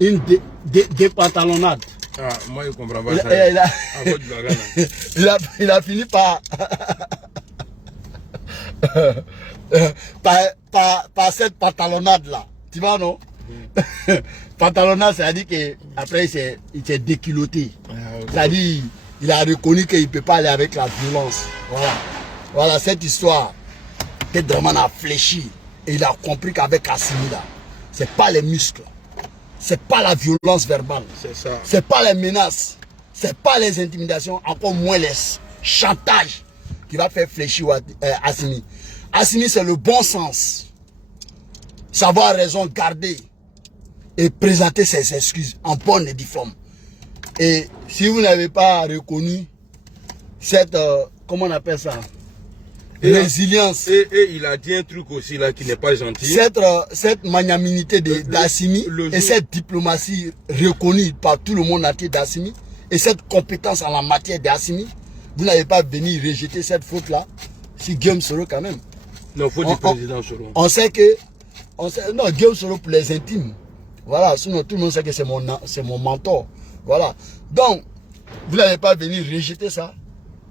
une dépantalonnade. Ah, moi je comprends pas ça. Il a fini par par cette pantalonnade-là. Tu vois, non? Pantalonnade, c'est-à-dire qu'après, il s'est déculotté. C'est-à-dire, il a reconnu qu'il ne peut pas aller avec la violence. Voilà. Voilà, cette histoire que Draman a fléchi. Et il a compris qu'avec Assimi, là, ce n'est pas les muscles. Ce n'est pas la violence verbale. C'est ça. Ce n'est pas les menaces. Ce n'est pas les intimidations, encore moins les chantages qui va faire fléchir Assimi. Assimi, c'est le bon sens. Savoir raison garder et présenter ses excuses en bonne et due forme. Et si vous n'avez pas reconnu cette, comment on appelle ça, résilience. Et il a dit un truc aussi là qui n'est pas gentil. Cette magnanimité d'Assimi et cette diplomatie reconnue par tout le monde entier d'Assimi et cette compétence en la matière d'Assimi, vous n'avez pas venu rejeter cette faute-là si Guillaume Soro quand même. Non, il faut du président Soro. On sait que, non, Guillaume Soro pour les intimes. Voilà, sinon tout le monde sait que c'est mon mentor. Voilà. Donc, vous n'avez pas venu rejeter ça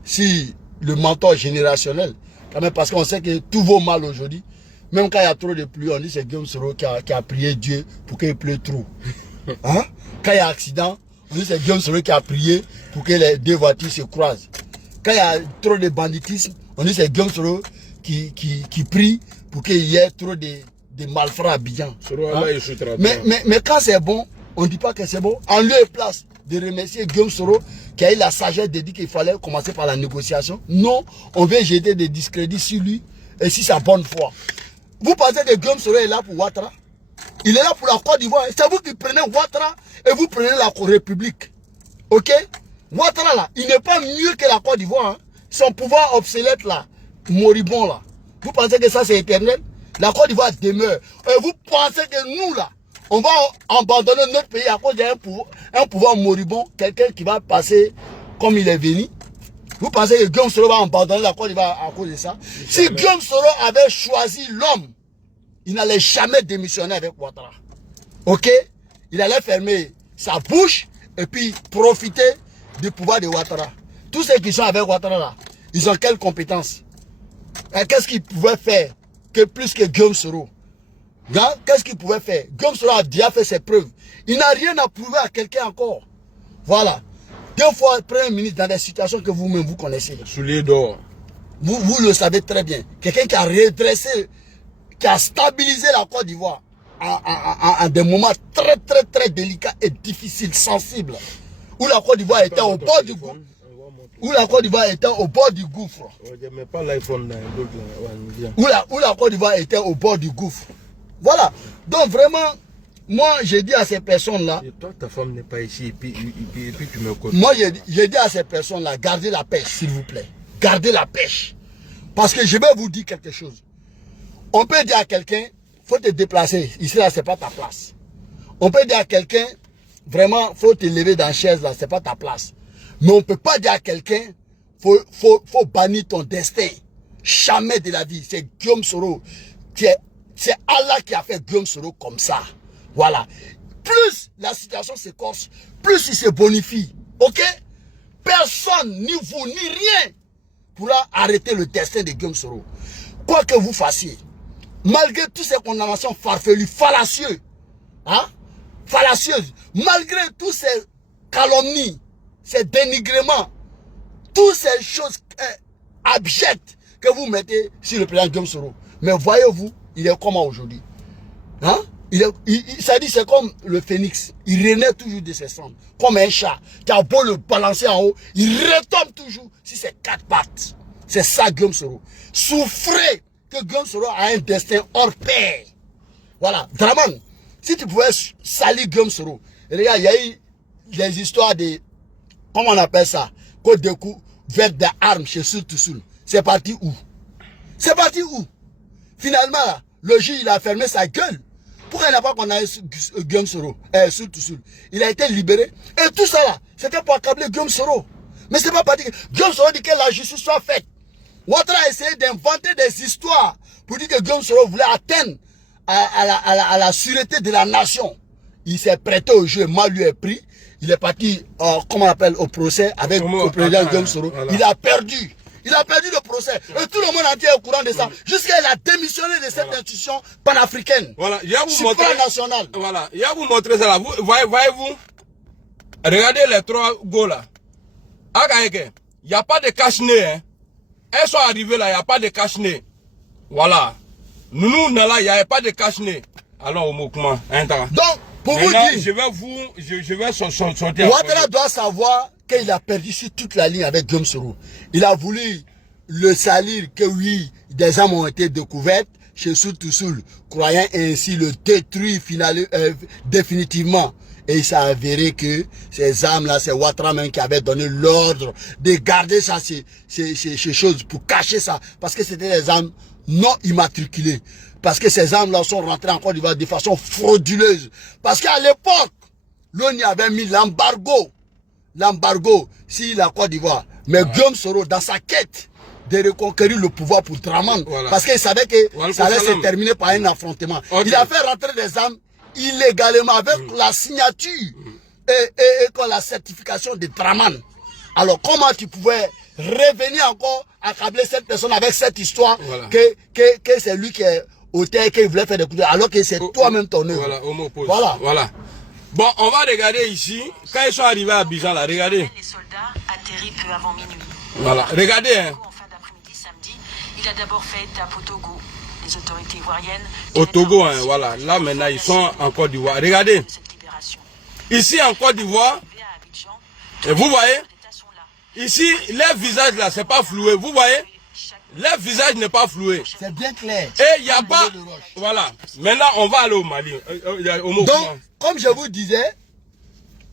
si le mentor générationnel, quand même, parce qu'on sait que tout vaut mal aujourd'hui. Même quand il y a trop de pluie, on dit que c'est Guillaume Soro qui a prié Dieu pour qu'il pleut trop. Hein? Quand il y a accident, on dit que c'est Guillaume Soro qui a prié pour que les deux voitures se croisent. Quand il y a trop de banditisme, on dit que c'est Guillaume Soro qui prie pour qu'il y ait trop de malfrats à Abidjan. Hein? Mais quand c'est bon, on ne dit pas que c'est bon. En lieu et place de remercier Guillaume Soro qui a eu la sagesse de dire qu'il fallait commencer par la négociation. Non, on vient jeter des discrédits sur lui et sur sa bonne foi. Vous pensez que Guillaume Soro est là pour Ouattara? Il est là pour la Côte d'Ivoire. C'est vous qui prenez Ouattara et vous prenez la République. Ok? Ouattara là, il n'est pas mieux que la Côte d'Ivoire. Hein? Son pouvoir obsolète là, moribond là. Vous pensez que ça c'est éternel? La Côte d'Ivoire demeure. Et vous pensez que nous là, on va abandonner notre pays à cause d'un pouvoir moribond, quelqu'un qui va passer comme il est venu? Vous pensez que Guillaume Soro va abandonner la Côte d'Ivoire à cause de ça? Si Guillaume Soro avait choisi l'homme, il n'allait jamais démissionner avec Ouattara. Ok? Il allait fermer sa bouche et puis profiter du pouvoir de Ouattara. Tous ceux qui sont avec Ouattara là, ils ont quelles compétences? Qu'est-ce qu'ils pouvaient faire que plus que Guillaume Soro? Qu'est-ce qu'il pouvait faire? Guillaume Soro a déjà fait ses preuves. Il n'a rien à prouver à quelqu'un encore. Voilà. 2 fois Premier ministre dans des situations que vous-même vous connaissez. Soulier d'or. Vous le savez très bien. Quelqu'un qui a redressé, qui a stabilisé la Côte d'Ivoire en des moments très très très délicats et difficiles, sensibles. Où la Côte d'Ivoire était au bord du gouffre. Où la Côte d'Ivoire était au bord du gouffre. Où la Côte d'Ivoire était au bord du gouffre. Voilà. Donc vraiment, moi j'ai dit à ces personnes-là. Et toi, ta femme n'est pas ici et puis tu me côtoies. Moi j'ai dit à ces personnes-là, gardez la pêche s'il vous plaît. Gardez la pêche. Parce que je vais vous dire quelque chose. On peut dire à quelqu'un, faut te déplacer. Ici là, c'est pas ta place. On peut dire à quelqu'un, vraiment, faut te lever dans la chaise là, c'est pas ta place. Mais on ne peut pas dire à quelqu'un, faut bannir ton destin. Jamais de la vie. C'est Guillaume Soro. C'est Allah qui a fait Guillaume Soro comme ça. Voilà. Plus la situation s'écorce, plus il se bonifie. Ok? Personne, ni vous, ni rien, pourra arrêter le destin de Guillaume Soro. Quoi que vous fassiez, malgré toutes ces condamnations farfelues, fallacieuses, hein? Fallacieuses, malgré toutes ces calomnies, ces dénigrements, toutes ces choses abjectes que vous mettez sur le président Guillaume Soro. Mais voyez-vous, il est comment aujourd'hui? Hein? Ça dit, c'est comme le phénix. Il renaît toujours de ses cendres. Comme un chat qui a beau le balancer en haut, il retombe toujours sur ses 4 pattes. C'est ça Guillaume Soro. Souffrez que Guillaume Soro a un destin hors pair. Voilà. Draman, si tu pouvais salir Guillaume Soro. Regarde, il y a eu des histoires de, comment on appelle ça? Côte de coup, vers des armes chez Soul. C'est parti où? C'est parti où? Finalement, là, le juge, il a fermé sa gueule. Pourquoi il n'a pas condamné Guillaume Soro? Soul. Il a été libéré. Et tout ça là, c'était pour accabler Guillaume Soro. Mais c'est pas parti. Guillaume Soro dit que la justice soit faite. Ouattara a essayé d'inventer des histoires pour dire que Guillaume Soro voulait atteindre à la sûreté de la nation. Il s'est prêté au jeu, mal lui est pris. Il est parti, comment on appelle, au procès avec le président Guillaume Soro. Voilà. Il a perdu. Il a perdu le procès. Et tout le monde entier est au courant de ça. Jusqu'à il a démissionné de cette institution panafricaine. Voilà, il y a vous montrer. National. Voilà, il y a vous montrer ça là. Voyez-vous, regardez les 3 go là. Il n'y a pas de cache-nez. Hein. Elles sont arrivées là, il n'y a pas de cache-nez. Voilà. Nous, là, il n'y avait pas de cache-nez. Alors, au mot, comment? Donc, pour maintenant, vous dire, je vais sortir. Ouattara doit savoir qu'il a perdu sur toute la ligne avec Guillaume Soro. Il a voulu le salir que oui, des armes ont été découvertes chez Soul, croyant ainsi le détruire définitivement. Et il s'est avéré que ces armes-là, c'est Ouattara même qui avait donné l'ordre de garder ça, ces choses, pour cacher ça. Parce que c'était des armes non immatriculées. Parce que ces armes-là sont rentrées en Côte d'Ivoire de façon frauduleuse. Parce qu'à l'époque, l'ONU avait mis l'embargo sur la Côte d'Ivoire. Mais Guillaume Soro, dans sa quête de reconquérir le pouvoir pour Dramane, parce qu'il savait que ça allait se terminer par un affrontement, il a fait rentrer des armes illégalement avec la signature et la certification de Dramane. Alors comment tu pouvais revenir encore accabler cette personne avec cette histoire que c'est lui qui est auteur, qu'il voulait faire des coups, alors que c'est toi-même ton œuvre. Voilà. Bon, on va regarder ici. Quand ils sont arrivés à Abidjan, là, regardez. Les soldats atterris peu avant minuit. Voilà, regardez. Hein. En fin d'après-midi samedi, il a d'abord fait étape au Togo. Les autorités ivoiriennes. Au Togo, hein, voilà. Là, maintenant, ils sont en Côte d'Ivoire. Regardez. Ici, en Côte d'Ivoire, vous voyez, ici, leur visage, là, c'est pas floué. Vous voyez, leur visage n'est pas floué. C'est bien clair. Et il n'y a pas... Voilà. Maintenant, on va aller au Mali. Donc, comme je vous disais,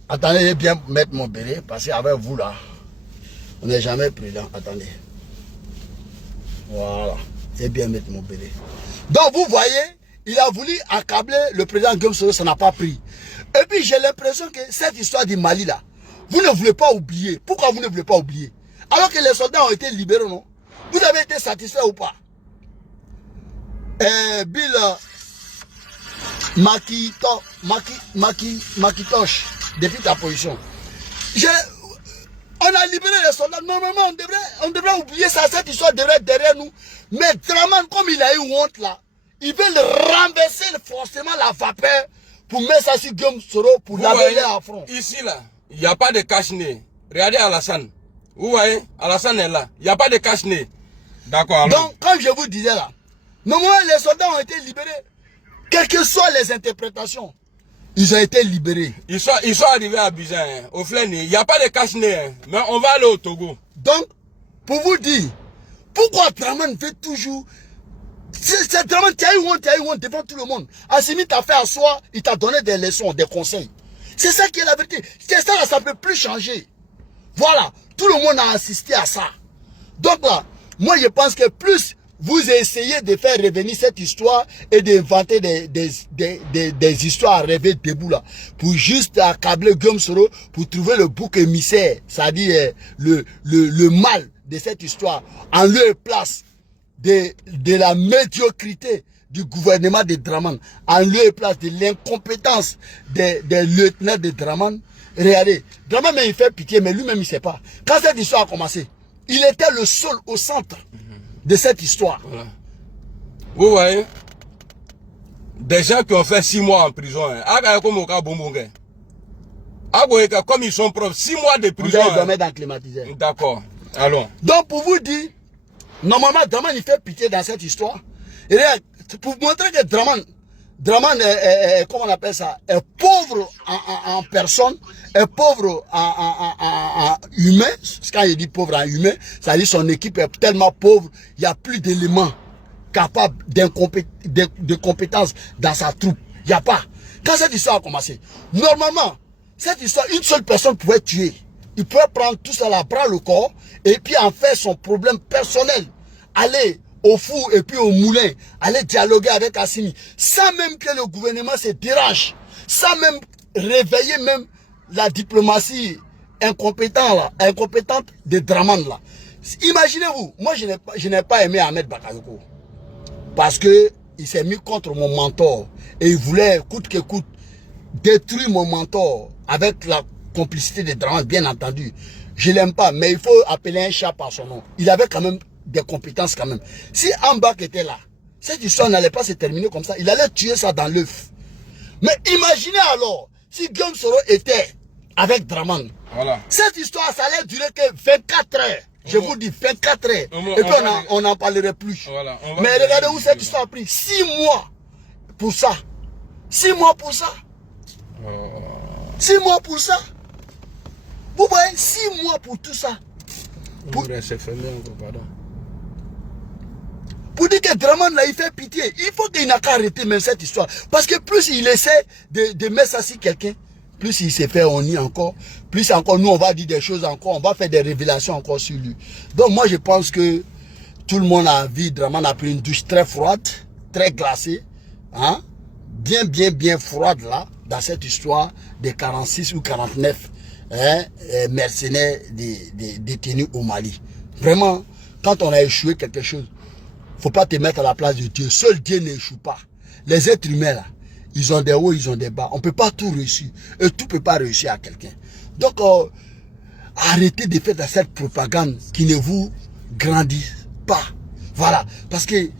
attendez, je vais bien mettre mon béret, parce qu'avec vous, là, on n'est jamais prudent. Attendez. Voilà. Je vais bien mettre mon béret. Donc, vous voyez, il a voulu accabler le président Guillaume Soro, ça n'a pas pris. Et puis, j'ai l'impression que cette histoire du Mali, là, vous ne voulez pas oublier. Pourquoi vous ne voulez pas oublier? Alors que les soldats ont été libérés, non? Vous avez été satisfait ou pas? Bill Makitosh, depuis ta position. On a libéré les soldats. Normalement, on devrait oublier ça. Cette histoire devrait être derrière nous. Mais Dramane, comme il a eu honte là, il veut renverser forcément la vapeur pour mettre ça sur Guillaume Soro pour laver à front. Ici là, il n'y a pas de cache-nez. Regardez Alassane. Vous voyez, Alassane est là. Il n'y a pas de cache-nez. D'accord. Donc, comme je vous disais là, normalement les soldats ont été libérés. Quelles que soient les interprétations, ils ont été libérés. Ils sont arrivés à Abidjan, hein, au Fléni. Il n'y a pas de cache-nez, hein, mais on va aller au Togo. Donc, pour vous dire, pourquoi Dramane fait toujours... C'est Dramane, tu as eu honte devant tout le monde. Assimi t'a fait asseoir, il t'a donné des leçons, des conseils. C'est ça qui est la vérité. C'est ça, là, ça ne peut plus changer. Voilà, tout le monde a assisté à ça. Donc là, moi je pense que plus vous essayez de faire revenir cette histoire et d'inventer des histoires à rêver debout là, pour juste accabler Guillaume Soro, pour trouver le bouc émissaire, c'est-à-dire le mal de cette histoire, en lieu et place de la médiocrité du gouvernement de Dramane, en lieu et place de l'incompétence des lieutenants de Dramane. Regardez, Dramane il fait pitié, mais lui-même il ne sait pas. Quand cette histoire a commencé, il était le seul au centre de cette histoire. Voilà. Vous voyez, des gens qui ont fait 6 mois en prison, comme ils sont propres, 6 mois de prison. On doit mettre dans le climatiseur. D'accord, allons. Donc pour vous dire, normalement Dramane il fait pitié dans cette histoire. Et là, pour montrer que Dramane est, comment on appelle ça, est pauvre en personne, est pauvre en humain. Quand il dit pauvre en humain, ça veut dire son équipe est tellement pauvre, il n'y a plus d'éléments capables de compétences dans sa troupe. Il n'y a pas. Quand cette histoire a commencé, normalement, cette histoire, une seule personne pouvait tuer. Il pouvait prendre tout ça là, prendre le corps, et puis en faire son problème personnel. Aller au four et puis au moulin, aller dialoguer avec Assimi, sans même que le gouvernement se dérange, sans même réveiller même la diplomatie incompétente de Dramane là. Imaginez-vous, moi je n'ai pas aimé Ahmed Bakayoko, parce que il s'est mis contre mon mentor, et il voulait coûte que coûte détruire mon mentor avec la complicité de Dramane, bien entendu. je l'aime pas, mais il faut appeler un chat par son nom. Il avait quand même des compétences quand même. Si Ambak était là, cette histoire n'allait pas se terminer comme ça. Il allait tuer ça dans l'œuf. Mais imaginez alors, si Guillaume Soro était avec Draman, voilà. Cette histoire, ça allait durer que 24 heures. Je vous dis 24 heures. Et puis on n'en parlerait plus. Voilà, mais regardez où cette histoire a pris. 6 mois pour ça. 6 mois pour ça. 6 mois pour ça. Vous voyez, 6 mois pour tout ça. Pour dire que Draman là, il fait pitié. Il faut qu'il n'a qu'à arrêter même cette histoire. Parce que plus il essaie de mettre ça sur quelqu'un, plus il s'est fait honni encore, plus encore nous on va dire des choses encore, on va faire des révélations encore sur lui. Donc moi je pense que tout le monde a vu, Draman a pris une douche très froide, très glacée, hein? Bien froide là, dans cette histoire des 46 ou 49 mercenaires détenus au Mali. Vraiment, quand on a échoué quelque chose, faut pas te mettre à la place de Dieu. Seul Dieu n'échoue pas. Les êtres humains là, ils ont des hauts, ils ont des bas. On ne peut pas tout réussir. Et tout ne peut pas réussir à quelqu'un. Donc, arrêtez de faire cette propagande qui ne vous grandit pas. Voilà. Parce que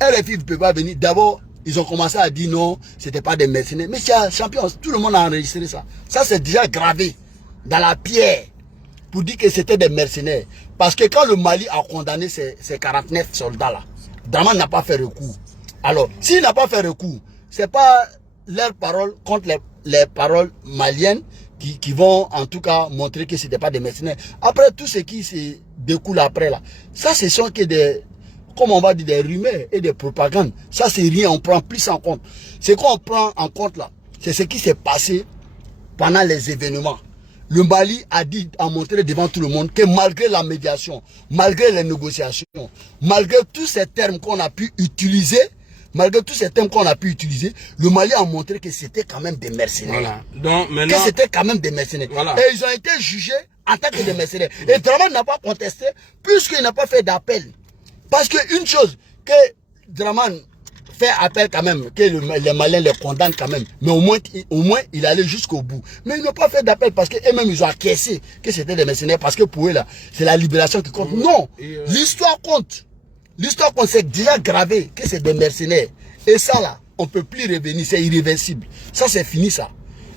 RFI ne peut pas venir. D'abord, ils ont commencé à dire non, ce n'était pas des mercenaires. Mais champion, tout le monde a enregistré ça. Ça, c'est déjà gravé dans la pierre pour dire que c'était des mercenaires. Parce que quand le Mali a condamné ces 49 soldats-là, Draman n'a pas fait recours. Alors, s'il n'a pas fait recours, c'est pas leurs paroles contre les paroles maliennes qui vont en tout cas montrer que ce n'était pas des mercenaires. Après, tout ce qui se découle après là, ça ce sont que des, comme on va dire, des rumeurs et des propagandes. Ça c'est rien, on prend plus en compte. Ce qu'on prend en compte là, c'est ce qui s'est passé pendant les événements. Le Mali a montré devant tout le monde que malgré la médiation, malgré les négociations, malgré tous ces termes qu'on a pu utiliser, le Mali a montré que c'était quand même des mercenaires. Voilà. Donc, maintenant, que c'était quand même des mercenaires. Voilà. Et ils ont été jugés en tant que des mercenaires. Et Draman n'a pas contesté puisqu'il n'a pas fait d'appel. Parce qu'une chose, que Draman fait appel quand même, que les Maliens les condamnent quand même. Mais au moins il allait jusqu'au bout. Mais il n'a pas fait d'appel parce qu'eux-mêmes ils ont acquiescé que c'était des mercenaires. Parce que pour eux là, c'est la libération qui compte. Non, l'histoire compte. L'histoire qu'on s'est déjà gravé que c'est des mercenaires. Et ça là, on ne peut plus revenir, c'est irréversible. Ça c'est fini ça.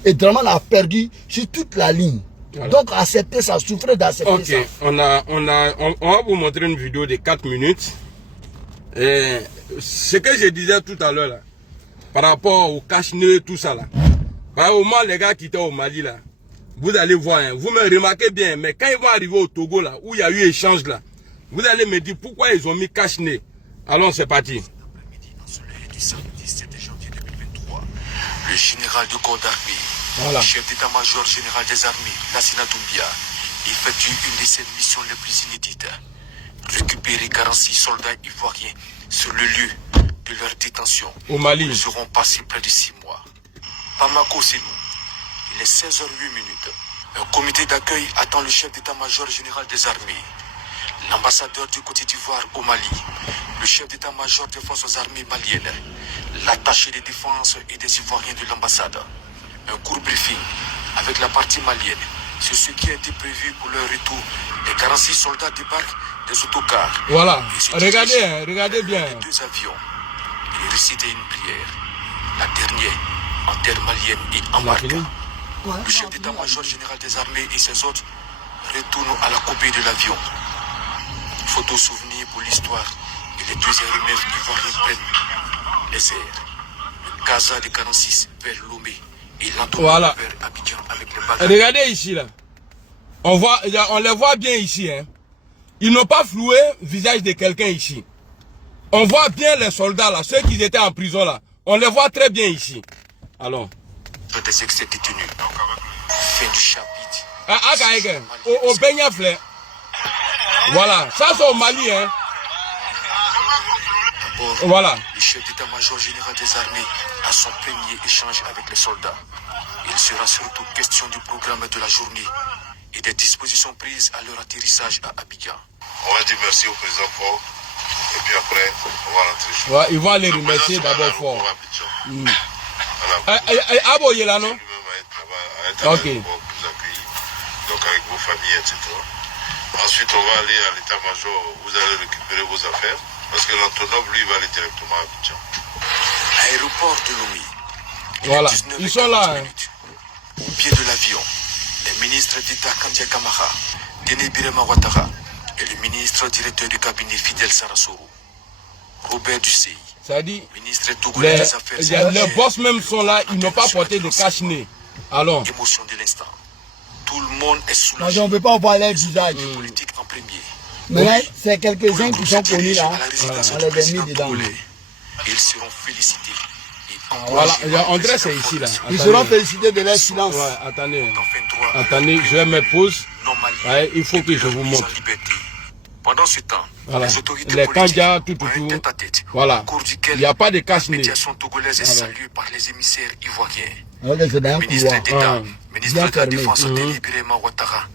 Et Draman a perdu sur toute la ligne. Voilà. Donc accepter ça, souffrir d'accepter ça. On va vous montrer une vidéo de 4 minutes. Et ce que je disais tout à l'heure là, par rapport au cache-nez, tout ça là. Au moment les gars qui étaient au Mali là, vous allez voir, hein, vous me remarquez bien, mais quand ils vont arriver au Togo là, où il y a eu échange là, vous allez me dire pourquoi ils ont mis cache-nez. Allons, c'est parti. Du samedi 17 janvier 2023, le général de corps d'armée, le chef d'état-major général des armées, Lassina Doumbia, effectue une de ses missions les plus inédites. Récupérer 46 soldats ivoiriens sur le lieu de leur détention. Au Mali. Ils auront passé près de 6 mois. Bamako, c'est nous. Il est 16h08. Un comité d'accueil attend le chef d'état-major général des armées, l'ambassadeur du Côte d'Ivoire au Mali, le chef d'état-major des forces armées maliennes, l'attaché des défenses et des Ivoiriens de l'ambassade. Un court briefing avec la partie malienne sur ce qui a été prévu pour leur retour. Les 46 soldats débarquent des autocars. Voilà, regardez bien. 2 avions. Il récitait une prière. La dernière, en terre malienne et embarque. Le chef d'état-major général des armées et ses autres retournent à la copie de l'avion. Photo souvenir pour l'histoire. Et les 2 aéronefs ivoiriens prennent les airs. Le Casa de 46 vers Lomé. Et l'entourage vers Abidjan avec les bagages. Regardez ici là. On les voit bien ici. Hein. Ils n'ont pas floué le visage de quelqu'un ici. On voit bien les soldats là, ceux qui étaient en prison là. On les voit très bien ici. Allons. Des excès détenus. Fin du chapitre. Au Benyafle. Voilà, ça c'est au Mali. Hein. Voilà. Le chef d'état-major général des armées a son premier échange avec les soldats. Il sera surtout question du programme de la journée et des dispositions prises à leur atterrissage à Abidjan. On va dire merci au président fort et puis après on va rentrer chez nous. Ouais, ils vont aller remercier d'abord fort. Abo Yelano. Ok. donc avec vos familles, etc. Ensuite, on va aller à l'état-major, vous allez récupérer vos affaires, parce que l'Antonov, lui, va aller directement à Abidjan. Aéroport de Lomé. Voilà, ils sont là. Hein. Au pied de l'avion, les ministres d'État Kandia Kamara, Denis Birema Ouattara et le ministre directeur du cabinet Fidel Sarasoro, Robert Dussey. Ça dit, ministre togolais des Affaires les boss même sont là, ils n'ont pas porté de cache-nez. Alors, émotion de l'instant. Tout le monde est Parce soulagé. qu'on ne peut pas voir leur visage. Politique en premier. Maintenant, c'est quelques-uns qui sont connus là. À la résidence On du les a président mis dedans. togolais. Ils seront félicités. voilà, André c'est ici là. Ils Attendez. seront félicités de leur silence. Ouais, attendez. Attendez, je vais me poser. Ouais, il faut que je vous montre. Pendant ce temps, Voilà. les autorités Les politiques Kandia, tout, ont un tête-à-tête, Voilà. au cours duquel Il n'y a pas de la cache-nez. médiation togolaise est Voilà. saluée par les émissaires ivoiriens. Alors que c'est dans un Ministre couloir. d'État, ministre de la fermé. Défense Denis Birema Ouattara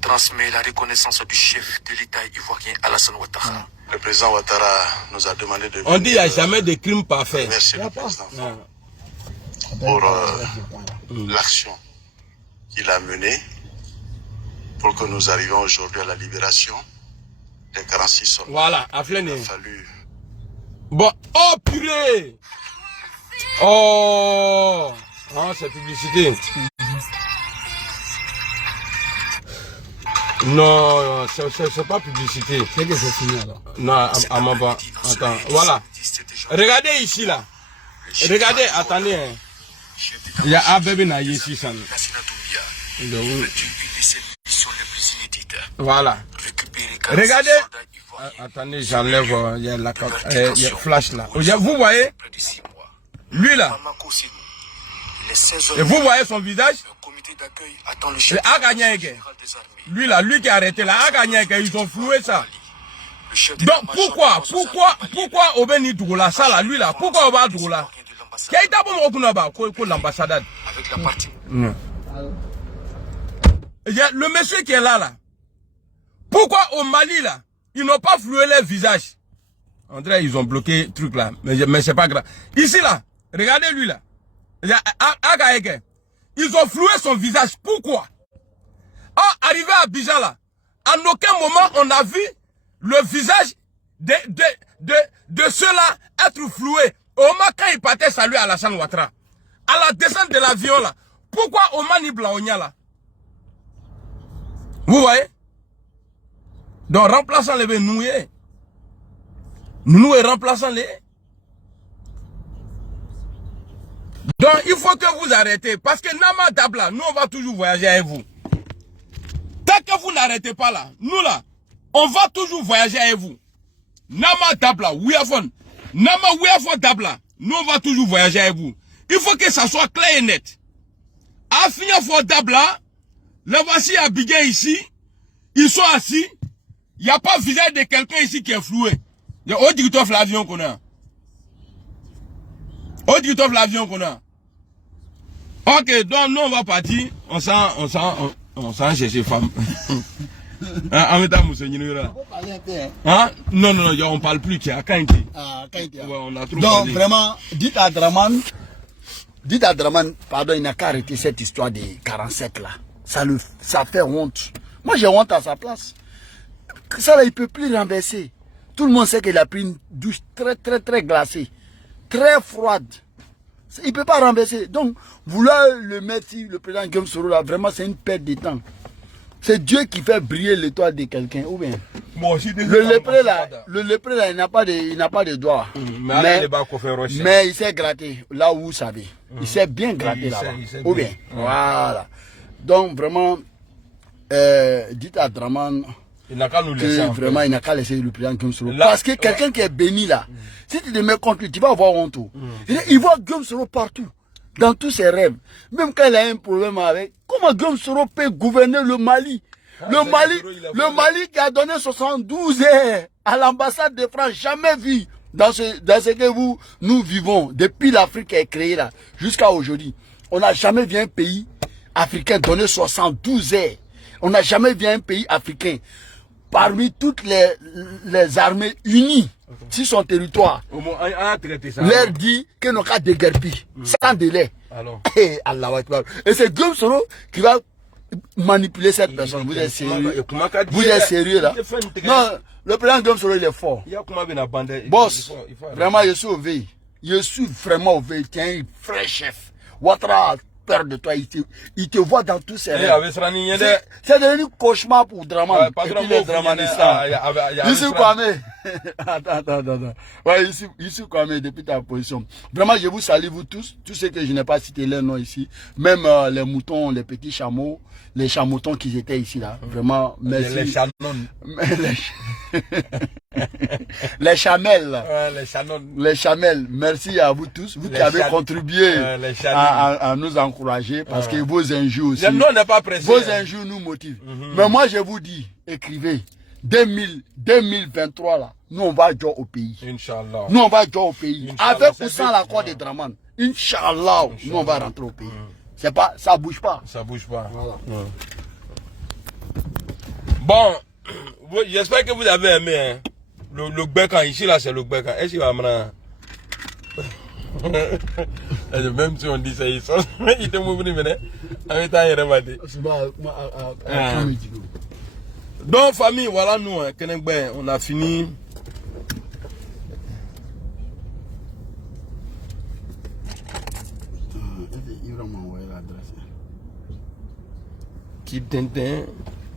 transmet la reconnaissance du chef de l'État ivoirien Alassane Ouattara. Le président Ouattara nous a demandé de On dit qu'il n'y a jamais de crime parfait. remercier le président Ah. pour l'action qu'il a menée pour que nous arrivions aujourd'hui à la libération des 46 soldats. Voilà, à Il a Flené. fallu Bon, oh purée. Oh, ah, c'est publicité. Non, c'est pas publicité. C'est que c'est fini alors. Non, à ma part. Attends, voilà. Regardez ici là. Regardez, attendez. Hein. Il y a un bébé na ici, ça. Voilà. Regardez. Attendez, j'enlève. Il y a la il y a flash là. Vous voyez, lui là. Et vous voyez son visage. A gagné. Lui là, lui qui a arrêté là, a gagné. Ils ont floué ça. Donc pourquoi Obeni Dougoula, ça là, lui là, pourquoi Oba Dougoula? Keïta bon Okunaba, quoi l'ambassadeur. Avec la partie. Le monsieur qui est là, pourquoi au Mali là, ils n'ont pas floué leur visage? André, ils ont bloqué le truc là, mais c'est pas grave. Ici là, regardez lui là. Ils ont floué son visage. Pourquoi? Arrivé à Abidjan là, en aucun moment on a vu le visage de ceux-là être floué. Au moment quand il partait saluer Alassane Ouattara, à la descente de l'avion là, pourquoi Oman Blaonia là? Vous voyez? Donc remplaçant les noués. Nous et remplaçant les. Donc il faut que vous arrêtez. Parce que Nama Dabla, nous on va toujours voyager avec vous. Tant que vous n'arrêtez pas là, nous là, on va toujours voyager avec vous. Nama Dabla, Ouiafon. Nama Ouiafon Dabla, nous on va toujours voyager avec vous. Il faut que ça soit clair et net. Afia Fo Dabla, le voici à Abidjan ici. Ils sont assis. Il n'y a pas visage de quelqu'un ici qui est floué. Il y a autre qui l'avion qu'on a. Autre qui l'avion qu'on a. Ok, donc nous on va partir. On s'en chercher femme. Hein? Non, on parle plus. Ah, ouais, on a trop donc parlé. vraiment, dites à Draman, pardon, il n'a qu'à arrêter cette histoire des 47 là. Ça fait honte. Moi j'ai honte à sa place. Ça là, il ne peut plus renverser. Tout le monde sait qu'il a pris une douche très glacée. Très froide. Il ne peut pas renverser. Donc, vouloir le mettre, le président Guillaume Soro là, vraiment c'est une perte de temps. C'est Dieu qui fait briller l'étoile de quelqu'un, ou bien? Le lépreux là, il n'a pas de doigts. Mais il s'est gratté là où vous savez. Il s'est bien gratté là-bas. Ou bien? Voilà. Donc vraiment, dites à Draman il n'a qu'à nous laisser. Vraiment, il n'a qu'à laisser le président Guillaume Soro. Parce que quelqu'un qui est béni là, si tu te mets contre lui, tu vas avoir honte. Il voit Guillaume Soro partout. Dans tous ses rêves. Même quand il a un problème avec. Comment Guillaume Soro peut gouverner le Mali? Le Mali qui a donné 72 heures à l'ambassade de France, jamais vu dans ce que nous vivons depuis l'Afrique est créée là, jusqu'à aujourd'hui. On n'a jamais vu un pays africain donner 72 heures. On n'a jamais vu un pays africain, parmi toutes les armées unies sur son territoire, leur dit que nous avons déguerpi, sans délai. Et c'est Guillaume Soro qui va manipuler cette personne. Vous êtes sérieux? Vous êtes sérieux là? Non, le président Guillaume Soro, il est fort. Boss, vraiment, je suis au veille. Je suis vraiment au veille. Tu es un vrai chef. Ouattara a peur de toi. Il te voit dans tous ses rêves. C'est devenu cauchemar pour Draman. Et puis les Dramanistan. Ici Kwame. Attends. Ouais, ici Kwame, depuis ta position. Vraiment, je vous salue, vous tous. Tous ceux que je n'ai pas cité leur nom ici. Même les moutons, les petits chameaux, les chamoutons qui étaient ici là. Vraiment, merci. Les chanons. Les chamelles. Ouais, les chanons. Les chamelles. Merci à vous tous. Vous qui avez contribué à nous encourager parce que vos injures aussi. Vos injures nous motivent. Mais moi, je vous dis, écrivez. 2023 là, nous on va jouer au pays. Inch'Allah. Nous on va jouer au pays. Avec ou sans l'accord de Draman. Inch'Allah, nous on va rentrer au pays. C'est pas, ça bouge pas. Ça bouge pas. Voilà. Bon, j'espère que vous avez aimé. Hein. Le Gbekan ici là, c'est le Gbekan. Est-ce qu'il va me même si on dit ça, il te mouille, donc famille, voilà nous, hein, on a fini. Qui tintin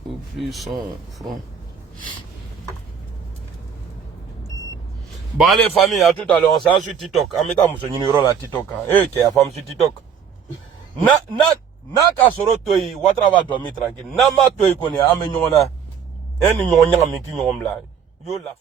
au plus son front. Bon allez famille, à tout à l'heure, on s'en sur TikTok. En mettant mon numéro là TikTok. Eh, qui a femme sur TikTok. Na kasoro toi, Ouattara va dormir tranquille. Na ma toi connaît, amenyona. En nyonga miki nyomla. Yo la